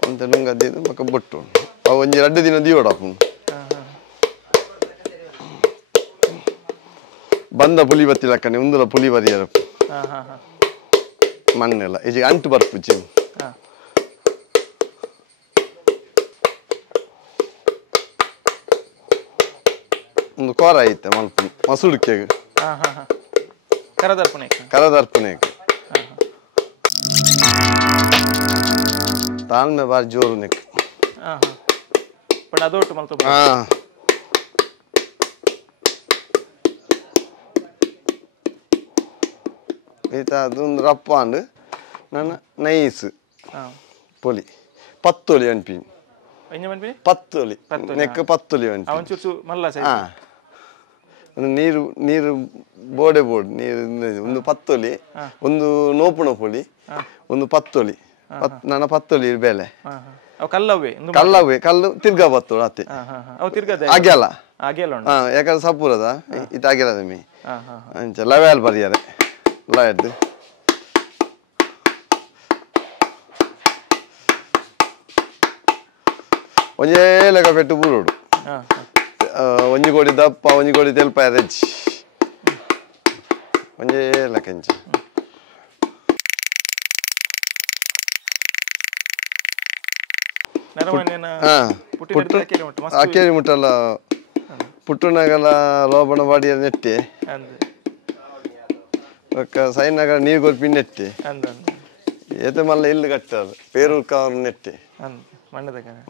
ಒಂದ ನುಂಗದ್ದು ಬಕ ಬೊಟ್ಟೋಡು ಅವು ಒಂಜಿ 2 ದಿನ ದಿಯೋಡು ಅಪ್ಪನು ಬಂದ ಪುಲಿ ಬತ್ತಿ ಲಕ್ಕನೆ ಉಂದುಲ ಪುಲಿ ಬರಿಯರ ಮಣ್ಣೆಲ್ಲ ಈಗ ಅಂಟು ಬರ್ಪುಚ್ಚಿ ಒಂದು ಕೋರ ಐತೆ ಮಲ್ಪ ಮಸುಡಿಕೆಗೆ ಕರದರ್ಪಣೆ ತಾಳ್ಮೆ ಬಾರಿ ಜೋರು ನೆಕ್ ಈತ ಅದೊಂದು ರಪ್ಪ ಅಂಡು ನನ್ನ ನೈಸ್ ಪೊಲಿ 10 ತೊಲಿ ಅನ್ಪಿನಿ 10 ತೊಲಿ ನೆಕ್ 10 ತೊಲಿ ಅನ್ಪಿನಿ ನೀರು ಬೋಡೆ ನೀರು ಒಂದು 10 ತೊಲಿ ಒಂದು ನೋಪುಣ ಪೊಲಿ ಒಂದು 10 ತೊಲಿ ನನ್ನ 10 ತೊಲಿ ಬೇಲೆ ಕಲ್ಲವೇ ಕಲ್ಲು ತಿರ್ಗಾ ಬತ್ತೋಳು ಅತ್ತೆ ಆಗ್ಯಲ್ಲ ಯಾಕಂದ್ರೆ ಸಪೂರದ ಇದು ಆಗ್ಯಲ್ಲ ಮೀ ಅಂಚ ಲವೆಲ್ ಬರಿಯಾರೆ ಲಯದ್ದು ಒಂಜೇ ಲೆಕ್ಕ ಪೆಟ್ಟು ಬೂರೋಡು ಒಂಜಿ ಕೋಡಿ ದಪ್ಪ ಒಂಜಿ ಕೋಡಿ ತೆಲ್ಪಾಯ ರಜ್ಜಿ ಒಂಜೇ ಲೆಕ್ಕ ಇಂಚ ಅಕ್ಕೇರಿ ಮುಟ್ಟಲ್ಲ ಪುಟ್ಟುನಾಗಲ್ಲ ಲೋಬಣ ಬಾಡಿಯ ನೆಟ್ಟೆ ಸೈನಾಗ ನೀರು ಕೊಲ್ಪಿ ನೆಟ್ಟೆ ಏತ ಮಲ್ಲ ಇಲ್ಲಿ ಕಟ್ಟದು ಪೇರೂರ್ ಕಾರ್ ನೆಟ್ಟೆ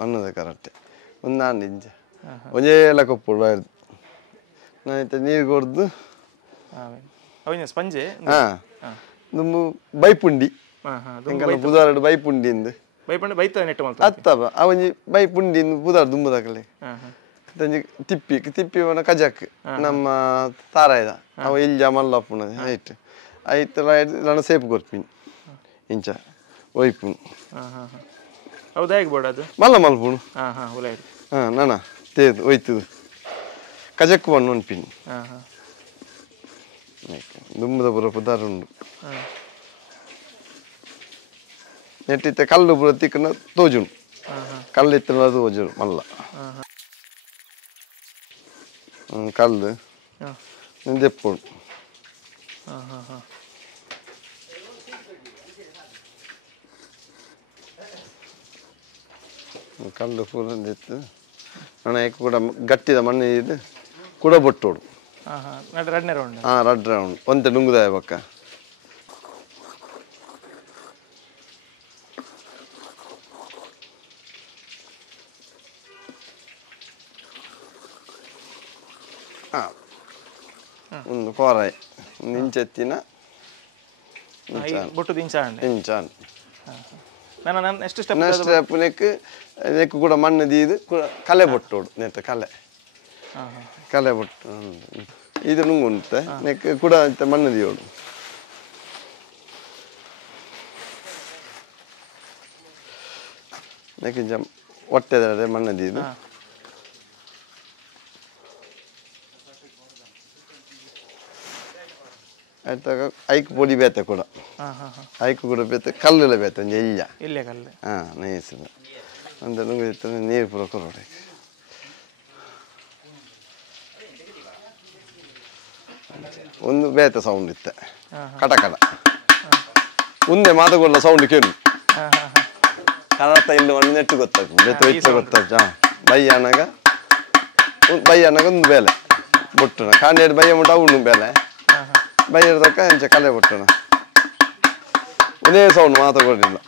ಮಣ್ಣದ ಕರಟ್ಟೆ ಒಂದು ನಾನು ಇಂಚ ಒಂಜೇ ಲೆಕ್ಕ ಕೊಪ್ಪುಡು ಬಾಯ್ದು ನಾನೈತೆ ನೀರು ಕೊಡ್ದು ದುಂಬು ಬೈಪುಂಡಿ ಎಂಕಲ್ಲ ಬುಧಾರಡು ಬೈಪುಂಡಿಂದು ಅತ್ತವ ಅವೊಂಜಿ ಬೈಪುಂಡಿಂದು ಬುಧಾರ ದುಂಬುದಾಕಲೆ ತಿಪ್ಪಿ ಕಜಾಕ್ ನಮ್ಮ ತಾರಾಯ್ದ ಅವ ಇಲ್ಜ ಮಲ್ಲಪ್ಪುನ ಐಟ್ ಐತ್ ನನ್ನ ಸೇಪು ಕೊರ್ಪಿನಿ ಇಂಚ ಒಯ್ಪುನು ಮಲ್ಲ ಮಲ್ಪುನು ನಾನ ತೇದು ಒಯ್ತದು ಕಜಕ್ ಬಣ್ಣ ಅನ್ಪಿನಿ ದುಂಬದ ಪುರ ಪುದಾರ ಉಂಡು ನೆಟ್ಟಿತ್ತ ಕಲ್ಲು ಪುರ ತಿಕ್ಕನ ತೋಜುಂಡು ಕಲ್ಲು ಇತ್ತನ ತೋಜುಂಡು ಮಲ್ಲ ಕಲ್ಲು ದೆಪ್ಪುಂಡು ಕಲ್ಲು ಪೂರ ಎತ್ತು ನನ್ನ ಕೂಡ ಗಟ್ಟಿದ ಮಣ್ಣು ಇದು ಕೂಡ ಬೊಟ್ಟೋಡು ರಡ್ ರೌಂಡ್ ಒಂತೆ ನುಂಗುದಾಯ ಬಕ್ಕ ಒಂದು ಕೋರಾಯ್ ಒಂದು ಇಂಚೆತ್ತಿನ ಇಂಚಾನ್ ನೆಕ್ಸ್ಟ್ ಸ್ಟೆಪ್ ನೆಕ್ ಕೂಡ ಮಣ್ಣು ದೀದು ಕಲೆ ಬೊಟ್ಟೋಡು ನೆತ್ತ ಕಲೆ ಬೊಟ್ಟು ಇದು ನುಂಗುಂತೆ ನೆಕ್ ಕೂಡ ಮಣ್ಣು ದಿಯೋಡು ನೆಕ್ ಹೊಟ್ಟೆದ ಮಣ್ಣು ದೀದು ಆಯ್ತಾಗ ಐಕ್ ಪೊಡಿ ಬೇತೆ ಕೂಡ ಐಕ್ ಕೂಡ ಬೇತೆ ಕಲ್ಲೆಲ್ಲ ಬೇತೆ ಒಂಜಿ ಇಲ್ಲೇ ಕಲ್ಲು ನೈಸ್ ಅಂತ ನೀರು ಪೂರ ಕೊರೋಡ ಒಂದು ಬೇತೆ ಸೌಂಡ್ ಇತ್ತೆ ಕಟ ಕಟ ಮುಂದೆ ಮಾತುಗಳ ಸೌಂಡ್ ಕೇಳು ಕನ್ನಡ ಇಲ್ಲಿ ಒಂದು ನೆಟ್ಟು ಗೊತ್ತಾಗ್ತದೆ ಬೇತೆ ಇಚ್ಚ ಗೊತ್ತಾಗ್ತ ಬೈ ಅನ್ನಗ ಒಂದು ಬೇಲೆ ಬೊಟ್ಟುನ ಕಾಂಡೇಡು ಬೈಯ ಮುಟ್ಟ ಅವನು ಬೇಲೆ ಬೈಯದಕ್ಕ ಅಂಚೆ ಕಲೆ ಬೊಟ್ಟುನ ಒಂದೇ ಸೌಂಡ್ ಮಾತಾಡಲಿಲ್ಲ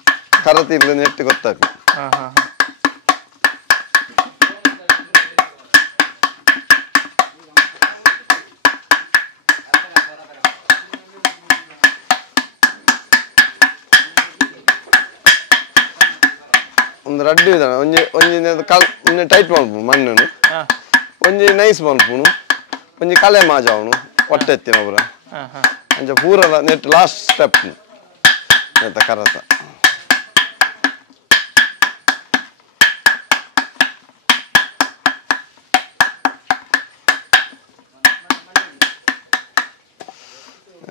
ಕರತಿ ಇಲ್ಲಿ ನೆಟ್ಟು ಗೊತ್ತಾಗ್ತದೆ ಒಂದು ರಡ್ಡು ಇದಾನೆ ಒಂಜಿ ಟೈಟ್ ಮಲ್ಪುನು ಮಣ್ಣನ್ನು ಒಂಜಿ ನೈಸ್ ಮಲ್ಪುನು ಒಂಜಿ ಕಲೆ ಮಾಜ ಅವನು ಹೊಟ್ಟೆ ಎತ್ತಿನ ಒಬ್ರ ಅಂಚ ಪೂರ ನೆಟ್ ಲಾಸ್ಟ್ ಸ್ಟೆಪ್ ನೆತ್ತ ಕರತ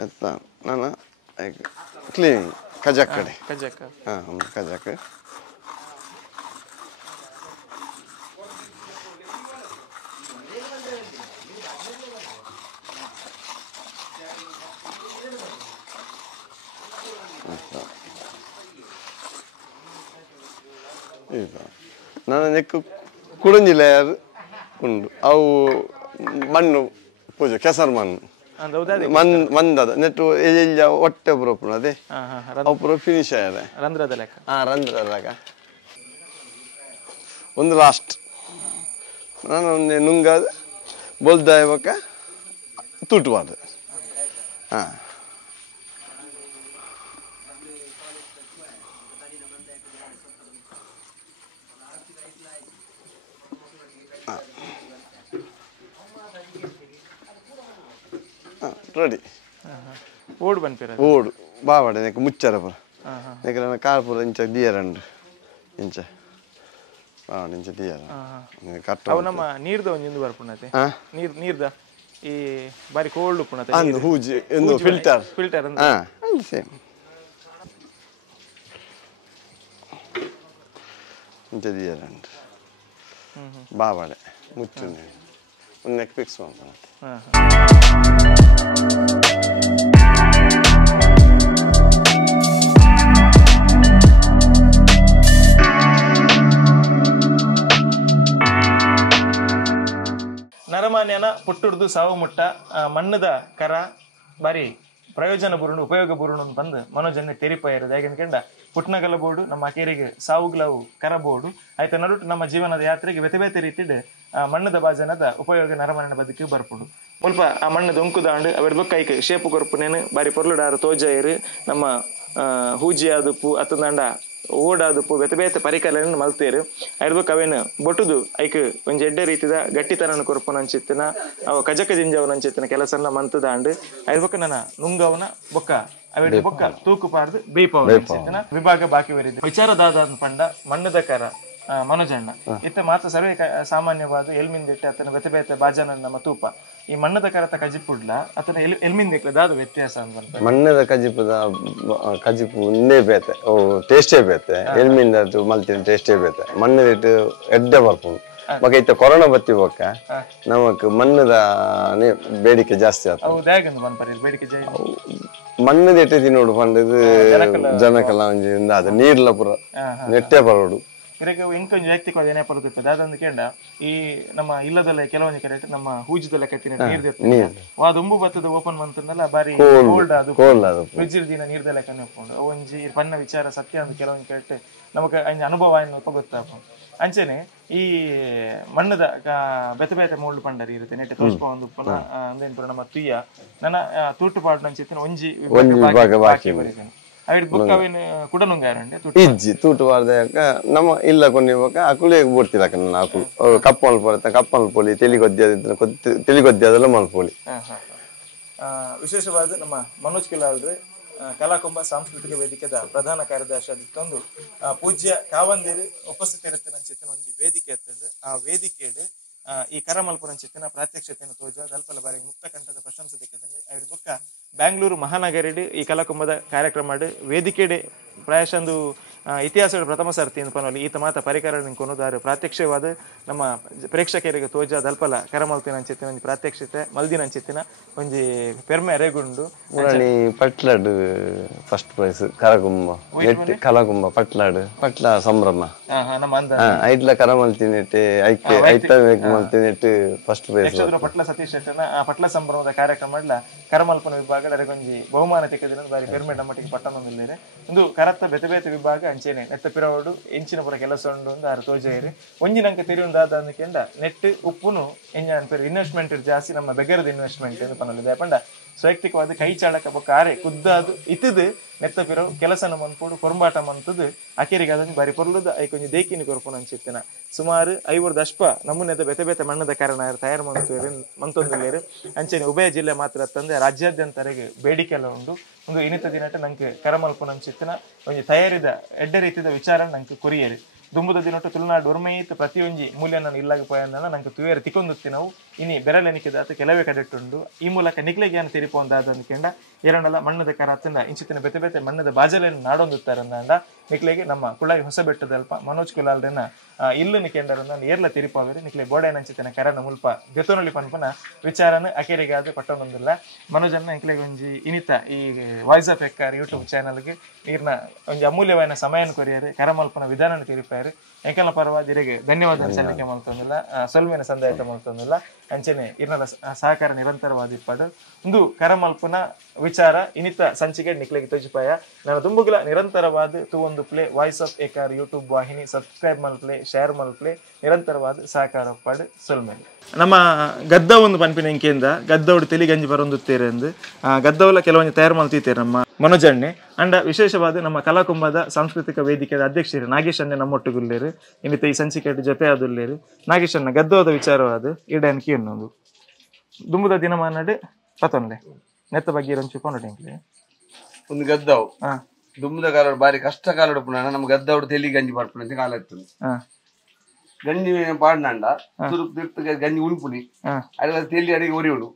ಎತ್ತ ನಾನು ಕ್ಲೀನಿಂಗ್ ಕಜಾಕ್ ಕಡೆ ಕಜಾಕ್ ನಾನು ನೆಕ್ಕು ಕುಡಂಜಿ ಲೇಯರ್ ಉಂಡು ಅವು ಮಣ್ಣು ಪೂಜೆ ಕೆಸರು ಮಣ್ಣು ಮಂದದ ನೆಟ್ಟು ಎಜ ಹೊಟ್ಟೆ ಪುರ ಪುಣ ಅದೇ ಅವು ಪುರ ಫಿನಿಶ್ ಆಗಿದೆ ರಂಧ್ರದಾಗ ಒಂದು ಲಾಸ್ಟ್ ನಾನು ಒಂದು ನುಂಗಾದ ಬೋಲ್ದಾಯಬೇಕ ತುಟ್ಟಬಾರ್ದು ರೆಡಿ ಓಡು ಬಂದಿರ ಓಡು ಬಾವಾಡೆ ನೆಕ್ ಮುಚ್ಚರ ಪುರ ನೆಕ್ ನನ್ನ ಕಾರ್ ಪುರ ಇಂಚ ದಿಯರಂಡು ಇಂಚ ಬಾವಾಡೆ ಇಂಚ ದಿಯರ ಕಟ್ಟ ಅವು ನಮ್ಮ ನೀರ್ದ ಒಂದು ಬರ್ಪುಣತೆ ನೀರ್ದ ಈ ಬಾರಿ ಕೋಲ್ಡ್ ಪುಣತೆ ಅಂದು ಹೂಜಿ ಒಂದು ಫಿಲ್ಟರ್ ಅಂತ ಸೇಮ್ ಇಂಚ ದಿಯರಂಡು ಬಾವಾಡೆ ಮುಚ್ಚು ಒಂದು ನೆಕ್ ಫಿಕ್ಸ್ ಮಾಡ್ಕೊಳತ್ತೆ ನರಮಾನ್ಯನ ಪುಟ್ಟುಡ್ದು ಸಾವು ಮುಟ್ಟ ಮಣ್ಣದ ಕರ ಬಾರಿ ಪ್ರಯೋಜನ ಬುರುಣು ಉಪಯೋಗ ಬುರುಣು ಬಂದು ಮನೋಜನ್ಯ ತೆರಿಪ ಇರೋದು ಯಾಕೆಂದ್ಕೊಂಡ ಪುಟ್ನಗಲ ಬೋರ್ಡು ನಮ್ಮ ಅಕೇರಿಗೆ ಸಾವುಗ್ಲವು ಕರ ಬೋರ್ಡು ಆಯ್ತು ನಡುಟು ನಮ್ಮ ಜೀವನದ ಯಾತ್ರೆಗೆ ಬೇತೆ ಬೇತೆ ರೀತಿಡ್ ಮಣ್ಣದ ಬಾಜನದ ಉಪಯೋಗ ನರಮಾನ್ಯನ ಬದುಕಿ ಬರ್ಪುಡು ಸ್ವಲ್ಪ ಆ ಮಣ್ಣದ ಒಂಕುದಾಂಡು ಅವರ ಬೊಕ್ಕೈಕ್ ಶೇಪು ಕೊರ್ಪುನೇನು ಬಾರಿ ಪೊರ್ಲುಡಾರು ತೋಜಾಯಿರು ನಮ್ಮ ಹೂಜಿ ಆದುಪ್ಪು ಅತ್ತಂದಾಂಡ ಓಡಾದುಪ್ಪು ಬೇತೆ ಬೇತೆ ಪರಿಕಲೆಯನ್ನು ಮಲ್ತೇರು ಐರ್ಬಕ್ ಅವೇನು ಬೊಟ್ಟುದು ಐಕ್ ಒಂಜಿ ಎಡ್ಡೆ ರೀತಿದ ಗಟ್ಟಿತನನ ಕೊರ್ಪುನ ಅಂಚಿತ್ತಿನ ಅವ ಕಜಕ ಜಿಂಜವನ ಅಂಚಿತ್ತಿನ ಕೆಲಸನ ಮಂತದಾಂಡು ಐರ್ಬಕ್ ನನ್ನ ನುಂಗವನ ಬೊಕ್ಕ ಅವೇನು ಬೊಕ್ಕ ತೂಕು ಪಾರ್ದು ಬೇಯ್ಪವನ ಅಂಚಿತ್ತಿನ ವಿಭಾಗ ಬಾಕಿ ಬರಿದೆ ವಿಚಾರದಾದ ಪಂಡ ಮಣ್ಣದ ಕರ ಮನೋಜಣ್ಣ ಇತ್ತ ಮಾತ್ರ ಸರ್ವೇ ಸಾಮಾನ್ಯವಾದ ಎಲ್ಮಿಂದಿಟ್ಟೆ ಅತನ ಬೇತೆ ಬೇತೆ ಬಾಜನ ನಮ್ಮ ತೂಪ ಈ ಮಣ್ಣದ ಕರತ ಕಜಿಪುಡ್ಲ ಅತನ ಎಲ್ಮಿಂದಿಕ್ಲ ದಾದ ವ್ಯತ್ಯಾಸ ಅಂತ ಮಣ್ಣದ ಕಜಿಪು ಒಂದೇ ಬೇತೆ ಓ ಟೇಸ್ಟೇ ಬೇತೆ ಎಲ್ಮಿಂದ ಮಲ್ತಿನ ಟೇಸ್ಟೇ ಬೇತೆ ಮಣ್ಣದಿಟ್ಟು ಎಡ್ಡೆ ಬರ್ಪುಂಡು ಮಗ ಇತ್ತ ಕೊರೋನಾ ಬತ್ತಿ ಬೊಕ್ಕ ನಮಕ್ ಮಣ್ಣದ ಬೇಡಿಕೆ ಜಾಸ್ತಿ ಆಗ್ತದೆ ಬೇಡಿಕೆ ಮಣ್ಣದ ಎಟ್ಟೆ ತಿನ್ನೋಡು ಪಂಡದು ಜನಕಲ್ಲ ಒಂಜಿ ಅದು ನೀರ್ಲ ಪುರ ನೆಟ್ಟೆ ಬರೋಡು ಇದಕ್ಕೆ ಇಂಕೊಂದು ವೈಯಕ್ತಿಕವಾದ ಏನೇ ಬರುತ್ತದೆ ಅದಂದು ಕೇಂಡ ಈ ನಮ್ಮ ಇಲ್ಲದಲ್ಲ ಕೆಲವೊಂದು ಕಡೆ ನಮ್ಮ ಹೂಜದಲ್ಲ ಕತ್ತಿನ ನೀರ್ದು ಅದು ಬತ್ತದ ಓಪನ್ ಮಂತಲ್ಲ ಬಾರಿ ಕೋಲ್ಡ್ ಅದು ಫ್ರಿಜ್ ದಿನ ನೀರ್ದೆಲ್ಲ ಕನ್ಕೊಂಡು ಒಂಜಿ ಪನ್ನ ವಿಚಾರ ಸತ್ಯ ಅಂತ ಕೆಲವೊಂದು ಕೇಳ್ತೆ ನಮಗೆ ಅನುಭವ ಏನು ಗೊತ್ತಾಗ ಅಂಚೆನೆ ಈ ಮಣ್ಣದ ಬೇತೆ ಬೇತೆ ಮೂಳ್ಳು ಪಂಡರಿ ಇರುತ್ತೆ ನೆಟ್ಟೆ ತೋರ್ಸ್ಪ ಒಂದು ಅಂದೇನು ನಮ್ಮ ತುಯ್ಯ ನನ್ನ ತೂಟು ಪಾಡು ಅಂಚಿತ್ತಿನ ಒಂಜಿ ಬಾಕಿ ಬರೀತೇನೆ ಇಜ್ಜಿ ತೂಟು ಬಾರ್ದಾಗ ನಮ್ಮ ಇಲ್ಲ ಕೊಂಡಿವಾಗ ಅಕುಲೆ ಬೋಡ್ತಿಲ್ಲ ನನ್ನ ಆಕುಲು ಕಪ್ಪಲ್ ಪೊಡೆ ಕಪ್ಪಲ್ ಪೊಲಿ ತಿಳಿಗೊದ್ದೆಲ್ಲ ಮಲ್ಪೊಲಿ ವಿಶೇಷವಾದ ನಮ್ಮ ಮನೋಜ್ ಕಿಲಾಲ್ರೆ ಕಲಾಕುಂಭ ಸಾಂಸ್ಕೃತಿಕ ವೇದಿಕೆದ ಪ್ರಧಾನ ಕಾರ್ಯದರ್ಶಿ ಆದಿತ್ತೊಂದು ಪೂಜ್ಯ ಕಾವಂದಿರು ಉಪಸ್ಥಿತಿ ಇರುತ್ತೆ ಅಂಚಿತ್ತಿನ ಒಂಜಿ ವೇದಿಕೆ ಇರ್ತದೆ ಆ ವೇದಿಕೆಡ್ ಈ ಕರಮಲ್ಪುರಂಚಿತ್ತಿನ ಪ್ರಾತ್ಯಕ್ಷತೆಯನ್ನು ತೋಜ ದಲ್ಪಲ ಬಾರಿ ಮುಕ್ತ ಕಂಠದ ಪ್ರಶಂಸೆ ದಿಕ್ಕದಲ್ಲಿ ಐದು ಬೊಕ್ಕ ಬ್ಯಾಂಗ್ಳೂರು ಮಹಾನಗರಡು ಈ ಕಲಾಕುಂಭದ ಕಾರ್ಯಕ್ರಮ ವೇದಿಕೆಡೆ ಪ್ರಾಯಶಂದು ಇತಿಹಾಸದ ಪ್ರಥಮ ಸರ್ತಿ ಅಂತ ಪನೋಲಿ ಈತ ಮಾತ ಪರಿಕರ ಕೊನೋದಾರು ಪ್ರಾತ್ಯಕ್ಷವಾದ ನಮ್ಮ ಪ್ರೇಕ್ಷಕರಿಗೆ ತೋಜ ದಲ್ಪಲ ಕರಮಲ್ತಿನ ಅಂಚಿತ್ತಿನ ಒಂದು ಪ್ರಾತ್ಯಕ್ಷತೆ ಮಲ್ದಿನ ಅಂಚಿತ್ತಿನ ಒಂದು ಪೆರ್ಮೆ ಅರೆಗುಂಡು ಪಟ್ಲಾಡು ಫಸ್ಟ್ ಪ್ರೈಸ್ ಕರಕುಂಭ ಕಲಾಕುಂಭ ಪಟ್ಲ ಸಂಭ್ರಮ ನಮ್ಮ ಅಂದ ಐಟ್ಲ ಕರಮಲ್ತಿನೆಟ್ ಐತ ಮಲ್ತಿನೆಟ್ ಫಸ್ಟ್ ಪ್ರೈಸ್ ಪಟ್ಲ ಸತೀಶ್ ಶೆಟ್ಟನ ಆ ಪಟ್ಲ ಸಂಭ್ರಮದ ಕಾರ್ಯಕ್ರಮ ಕರಮಲ್ಪನ ವಿಭಾಗ ಅರೆಗೊಂಜಿ ಬಹುಮಾನ ತೆಗೆದಿನ ಬಾರಿ ಪೆರ್ಮೆ ಡಮ್ಮಟ್ಟಿಗೆ ಪಟ್ಟಣದಲ್ಲಿದೆ ಒಂದು ಕರತ್ತ ಬೆತೆ ಬೇತೆ ವಿಭಾಗ ಅಂಚೆನೆ ನೆತ್ತ ಪಿರವಡು ಎಂಚಿನ ಪುರ ಕೆಲಸ ಉಂಡು ಒಂದು ಆರು ತೋಜೇರಿ ಒಂಜಿನಂಕ ತಿರುವುದಾದ ಅಂದಕೆಂಡ ನೆಟ್ ಉಪ್ಪುನು ಎಂಜಾನ್ ಪೇರು ಇನ್ವೆಸ್ಟ್ಮೆಂಟ್ ಜಾಸ್ತಿ ನಮ್ಮ ಬೆಗರದ ಇನ್ವೆಸ್ಟ್ಮೆಂಟ್ ಎಂದು ಪನ್ನಲಿದೆ ಯಾಪಂಡ ಸ್ವೈಯಕ್ತಿಕವಾದ ಕೈ ಚಾಳಕ ಬೊಕ್ಕ ಆರೆ ಕುದ್ದಾದು ಇತ್ತದು ನೆತ್ತ ಪಿರವು ಕೆಲಸನ ಮನ್ಪುಡು ಕೊರಂಬಾಟ ಮಂತದು ಅಕೆರಿಗೆ ಅದನ್ನು ಬಾರಿ ಪೊರ್ಲುದ ಐಕೊಂಜಿ ದೇಕಿನಿ ಕೊರ್ಪುನ ಅಂಚಿತ್ತಿನ ಸುಮಾರು 5 ಅಶ್ಪ ನಮ್ಮನೆದ ಬೆತೆ ಬೇತೆ ಮಣ್ಣದ ಕಾರಣ ತಯಾರು ಮಂತೊಂದುಲ್ಲೇರು ಅಂಚೆನೆ ಉಭಯ ಜಿಲ್ಲೆ ಮಾತ್ರ ತಂದೆ ರಾಜ್ಯಾದ್ಯಂತರೆಗೆ ಬೇಡಿಕೆ ಎಲ್ಲ ಉಂಡು ಒಂದು ಇನಿತ ದಿನಟ ನಂಗೆ ಕರಮಲ್ಪುನ ಅಂಚಿತ್ತಿನ ಒಂದು ತಯಾರಿದ ಎಡ್ಡ ರೀತಿಯ ವಿಚಾರ ನಂಗೆ ಕೊರಿಯೇರಿ ದುಂಬುದ ದಿನೊಟ್ಟು ತುಳುನಾಡು ಒರ್ಮೆಯಿತ್ ಪ್ರತಿಯೊಂಜಿ ಮೂಲ್ಯ ನಾನು ಇಲ್ಲಾಗಪೋಯನ್ನ ನಂಗೆ ತುವೇರು ತಿಕ್ಕೊಂದುತ್ತಿ ನಾವು ಇನಿ ಬೆರಳೆನಿಕೆದಾತ ಕೆಲವೇ ಕಡೆಟ್ಟುಂಡು ಈ ಮೂಲಕ ನಿಕ್ಲೆಗ್ಯಾನ ತಿರಿಪೊಂದಾದ ಅಂದ್ಕೆಂಡ ಎರಡಲ್ಲ ಮಣ್ಣದ ಕರ ಹತ್ತಿನ ಇಂಚಿತ್ತಿನ ಬೆತೆ ಬೇತೆ ಮಣ್ಣದ ಬಾಜಲೆಯನ್ನು ನಾಡೊಂದುತ್ತಾರಂದ ನಿಕ್ಲೆಗೆ ನಮ್ಮ ಕುಳಾಯಿ ಹೊಸ ಬೆಟ್ಟದಲ್ಪ ಮನೋಜ್ ಕುಲಾಲ್ರನ್ನ ಇಲ್ಲು ನಿಕೆಂಡರನ್ನ ಏರ್ಲ ತಿರಿಪಾವೇರಿ ನಿಕ್ಲೆ ಬೋಡಾಯನ ಅಂಚಿತ್ತಿನ ಕರನ ಮುಲ್ಪ ಬೆತೋನಳಿ ಪನ್ಪನ ವಿಚಾರನ ಅಕೆರಿಗಾದ ಪಟ್ಟೊಂದೊಂದಿಲ್ಲ ಮನೋಜನ್ನ ನಿಕ್ಲೆಗೆ ಒಂಜಿ ಇನಿತ ಈ ವಾಯ್ಸ್ ಆಫ್ ಎಕ್ಕಾರ್ ಯೂಟ್ಯೂಬ್ ಚಾನಲ್ಗೆ ನೀರ್ನ ಒಂಜಿ ಅಮೂಲ್ಯವಾದ ಸಮಯನ ಕೊರಿಯರಿ ಕರಮಲ್ಪನ ವಿಧಾನ ತಿರಿಪಾರಿ ಎಂಕಲ ಪರವಾದ ಇರೆಗೆ ಧನ್ಯವಾದ ಸಲ್ಲಿಕೆ ಮಲ್ತೊಂದಿಲ್ಲ ಸೊಲ್ಮೇನ ಸಂದಾಯತ ಮಲ್ತೊಂದಿಲ್ಲ ಅಂಚೆನೆ ಇರ್ನದ ಸಹಕಾರ ನಿರಂತರವಾದ ಇಪ್ಪಡು ಒಂದು ಕರಮಲ್ಪನ ವಿಚಾರ ಇನಿತ ಸಂಚಿಕೆ ನಿಕ್ಲೆಗೆ ತೋಜಿಪಾಯ ನಾನು ತುಂಬುಗಳ ನಿರಂತರವಾದ ಒಂದು ಪ್ಲೇ ವಾಯ್ಸ್ ಆಫ್ ಎಕಾರ್ ಯೂಟ್ಯೂಬ್ ವಾಹಿನಿ ಸಬ್ಸ್ಕ್ರೈಬ್ ಮಲ್ಪ್ಲೇ ಶೇರ್ ಮಲ್ಪ್ಲೇ ನಿರಂತರವಾದ ಸಹಕಾರ ಪಡು ಸೊಲ್ಮೇಲೆ ನಮ್ಮ ಗದ್ದ ಒಂದು ಪನ್ಪಿನ ಎಂಕೆಂದ ಗದ್ದವಡು ತೆಲಿಗಂಜಿ ಬರೊಂದುತ್ತೇರೆ ಎಂದು ಗದ್ದವಲ ಕೆಲವೊಂದು ತಯಾರು ಮಲ್ತೀತೇರೆ ನಮ್ಮ ಮನೋಜಣ್ಣೆ ಅಂಡ ವಿಶೇಷವಾದ ನಮ್ಮ ಕಲಾಕುಂಭದ ಸಾಂಸ್ಕೃತಿಕ ವೇದಿಕೆಯ ಅಧ್ಯಕ್ಷರು ನಾಗೇಶ್ ಅಣ್ಣೆ ನಮ್ಮೊಟ್ಟುಗುಲ್ಲೇರು ಇನ್ನಿತ ಈ ಸಂಚಿಕೆ ಜೊತೆ ಆದುಲ್ಲೇರು ನಾಗೇಶ್ ಅಣ್ಣ ಗದ್ದವದ ವಿಚಾರವಾದ ಇಡನ್ಕಿ ಅನ್ನೋದು ದುಂಬುದ ದಿನಮಾನಡೆ ಪತೊಂದೆ ನೆತ್ತ ಬಗ್ಗೆ ಕೊಂಡೆ ಒಂದು ಗದ್ದವು ದುಂಬುದ ಕಾಲ ಬಾರಿ ಕಷ್ಟ ಕಾಲ ಪುನಃ ನಮ್ಗೆ ಗದ್ದವಡು ತೆಲಿ ಗಂಜಿ ಬರ್ಪುಣ ಅಂತ ಕಾಲ ಇತ್ತು ಗಂಜಿ ಪಾಡ್ನಂಡ ತುರುಪ್ ಗಂಜಿ ಉಳುಪುನಿ ಅಲ್ಲ ತೆಲಿ ಅಡಿಗೆ ಒರಿಯುಡು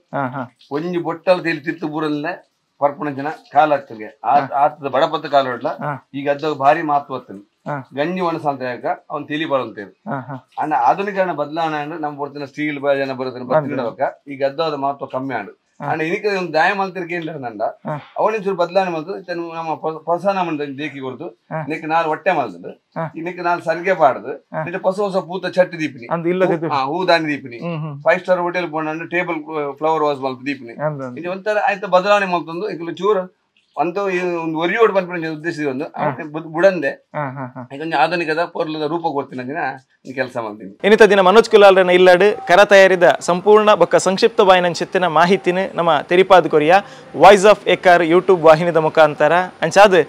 ಒಂಜಿ ಬೊಟ್ಟಲ ತೆಲಿ ತಿತ್ತು ಬೂರಲ್ಲೇ ಪರ್ಪುಣ ಜನ ಕಾಲ ಆಗ್ತದೆ ಆತದ ಬಡಪತ್ತ ಕಾಲ ಹೊಡ್ಲ ಈ ಗದ್ದ ಭಾರಿ ಮಹತ್ವತ್ತನು ಗಂಜಿ ಒಣಸಂತಾಗ ಅವ್ನು ತೆಲಿ ಬರಂತೇವೆ ಅಣ್ಣ ಆಧುನೀಕರಣ ಬದಲಾವಣೆ ಅಂದ್ರೆ ನಮ್ಮ ಬರ್ತಿನ ಸ್ಟೀಲ್ ಜನ ಬರುತ್ತಾನೆ ಈ ಗದ್ದದ ಮಹತ್ವ ಕಮ್ಮಿ ಆಡು ಅಣ್ಣ ಇದಕ್ಕೆ ಒಂದು ದಾಯ ಮಲ್ತಿರ್ಕೆ ನಂಡ ಅವನಿಗೆ ಚೂರು ಬದಲಾವಣೆ ಮಾಡ್ತದೆ ನಮ್ಮ ಹೊಸ ದೇಕಿ ಕೊಡ್ದು ನಿಕ್ಕೆ ನಾಲ್ ಹೊಟ್ಟೆ ಮಲ್ತದು ನಿಕ್ಕೆ ನಾಲ್ ಸರ್ಗೆ ಪಾಡ್ದು ನಿಕ್ಕೆ ಹೊಸ ಹೊಸ ಪೂತ ಚಟ್ಟಿ ದೀಪಿನಿ ಹೂದಾನಿ ದೀಪಿನಿ 5 ಸ್ಟಾರ್ ಹೋಟೆಲ್ ಪೋಂಡ ಟೇಬಲ್ ಫ್ಲವರ್ ವಾಸ್ ಮಲ್ತ ದೀಪಿನಿ ಇದು ಒಂಥರ ಆಯ್ತು ಬದಲಾವಣೆ ಮಾಡ್ತಂದು ಈಗ ಚೂರು ಅಂತೂ ಒಂದು ಒರಿಯೋಡು ಬಂದ್ಬಿಡ ಉದ್ದೇಶಿಸಿ ಒಂದು ಬುಡಂದೆ ಇದೊಂದು ಆಧುನಿಕದ ಪೊರ್ಲದ ರೂಪ ಕೊಡ್ತೀನಿ ದಿನ ಕೆಲಸ ಮಾಡ್ತೀನಿ ಇನ್ನಿತ ದಿನ ಮನೋಜ್ ಕುಲಾಲ್ರನ್ನ ಇಲ್ಲಾಡು ಕರ ತಯಾರಿದ ಸಂಪೂರ್ಣ ಬೊಕ್ಕ ಸಂಕ್ಷಿಪ್ತ ಬಾಯಿನಂಚಿತ್ತಿನ ಮಾಹಿತಿನ ನಮ್ಮ ತೆರಿಪಾದ ಕೊರಿಯ ವಾಯ್ಸ್ ಆಫ್ ಎಕಾರ್ ಯೂಟ್ಯೂಬ್ ವಾಹಿನಿದ ಮುಖಾಂತರ ಅಂಚಾದ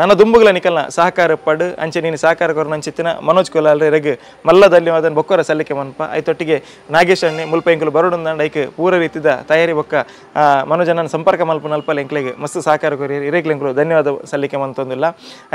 ನನ್ನ ದುಂಬುಗಳ ನಿಕಲ್ನ ಸಹಕಾರ ಪಡು ಅಂಚೆ ನೀನು ಸಹಕಾರ ಕೊರನಂಚಿತ್ತಿನ ಮನೋಜ್ ಕುಲಾಲ್ರಿಗೆ ಮಲ್ಲ ಧನ್ಯವಾದ ಬೊಕ್ಕರ ಸಲ್ಲಿಕೆ ಮನ್ಪ ಐತೊಟ್ಟಿಗೆ ನಾಗೇಶ್ ಅಣ್ಣೆ ಮುಲ್ಪೆಂಕುಲು ಬರೋಡು ಐಕ್ ಪೂರ ರೀತಿದ ತಯಾರಿ ಬೊಕ್ಕ ಮನೋಜನ ಸಂಪರ್ಕ ಮಲ್ಪ ನಲ್ಪಲ್ ಎಂಕ್ಲೆಗೆ ಮಸ್ತ್ ಸಹಕಾರ ಕೊರಿಯರು ಇರೇಗ್ಲೆಂಕುಲು ಧನ್ಯವಾದ ಸಲ್ಲಿಕೆ ಮಂತೊಂದಿಲ್ಲ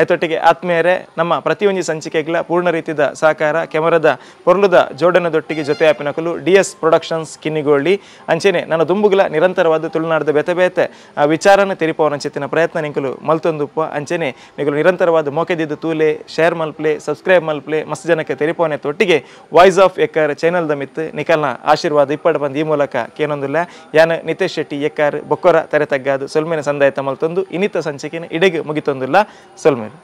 ಐತೊಟ್ಟಿಗೆ ಆತ್ಮೀಯರೇ ನಮ್ಮ ಪ್ರತಿಯೊಂದು ಸಂಚಿಕೆಗಳ ಪೂರ್ಣ ರೀತಿಯ ಸಹಕಾರ ಕೆಮರದ ಪೊರ್ಲುದ ಜೋಡಣದೊಟ್ಟಿಗೆ ಜೊತೆ ಆಪಿನಕಲು DS ಪ್ರೊಡಕ್ಷನ್ಸ್ ಕಿನ್ನಿಗೋಳಿ ಅಂಚೆನೆ ನನ್ನ ದುಂಬುಗಳ ನಿರಂತರವಾದ ತುಳುನಾಡದ ಬೆತೆ ಬೇತೆ ವಿಚಾರನ ತೆರಿಪವನಂಚಿತ್ತಿನ ಪ್ರಯತ್ನ ನಿಂಕಲು ಮಲ್ತೊಂದುಪ್ಪ ಅಂಚೆನೆ ನಿಗಲು ನಿರಂತರವಾದ ಮೋಕೆದಿದ್ದು ತೂಲೆ ಶೇರ್ ಮಲ್ಪ್ಲೆ ಸಬ್ಸ್ಕ್ರೈಬ್ ಮಲ್ಪ್ಲೆ ಮಸ್ತ್ ಜನಕ್ಕೆ ತೆರಿಪವನೆ ತೊಟ್ಟಿಗೆ ವಾಯ್ಸ್ ಆಫ್ ಎಕಾರ್ ಚಾನಲ್ದ ಮಿತ್ ನಿಕಲ್ನ ಆಶೀರ್ವಾದ ಇಪ್ಪಡು ಬಂದು ಈ ಮೂಲಕ ಕೇನೊಂದಿಲ್ಲ ಯಾನ ನಿತೇಶ್ ಶೆಟ್ಟಿ ಎಕಾರ್ ಬೊಕ್ಕರ ತೆರೆ ತಗ್ಗಾದು ಸೊಲ್ಮೇನ ಸಂದಾಯತ ಮಲ್ತೊಂದು ಇನಿತ ಸಂಚಿಕೆನ ಇಡೆಗೆ ಮುಗಿತೊಂದಿಲ್ಲ ಸೊಲ್ಮೇನು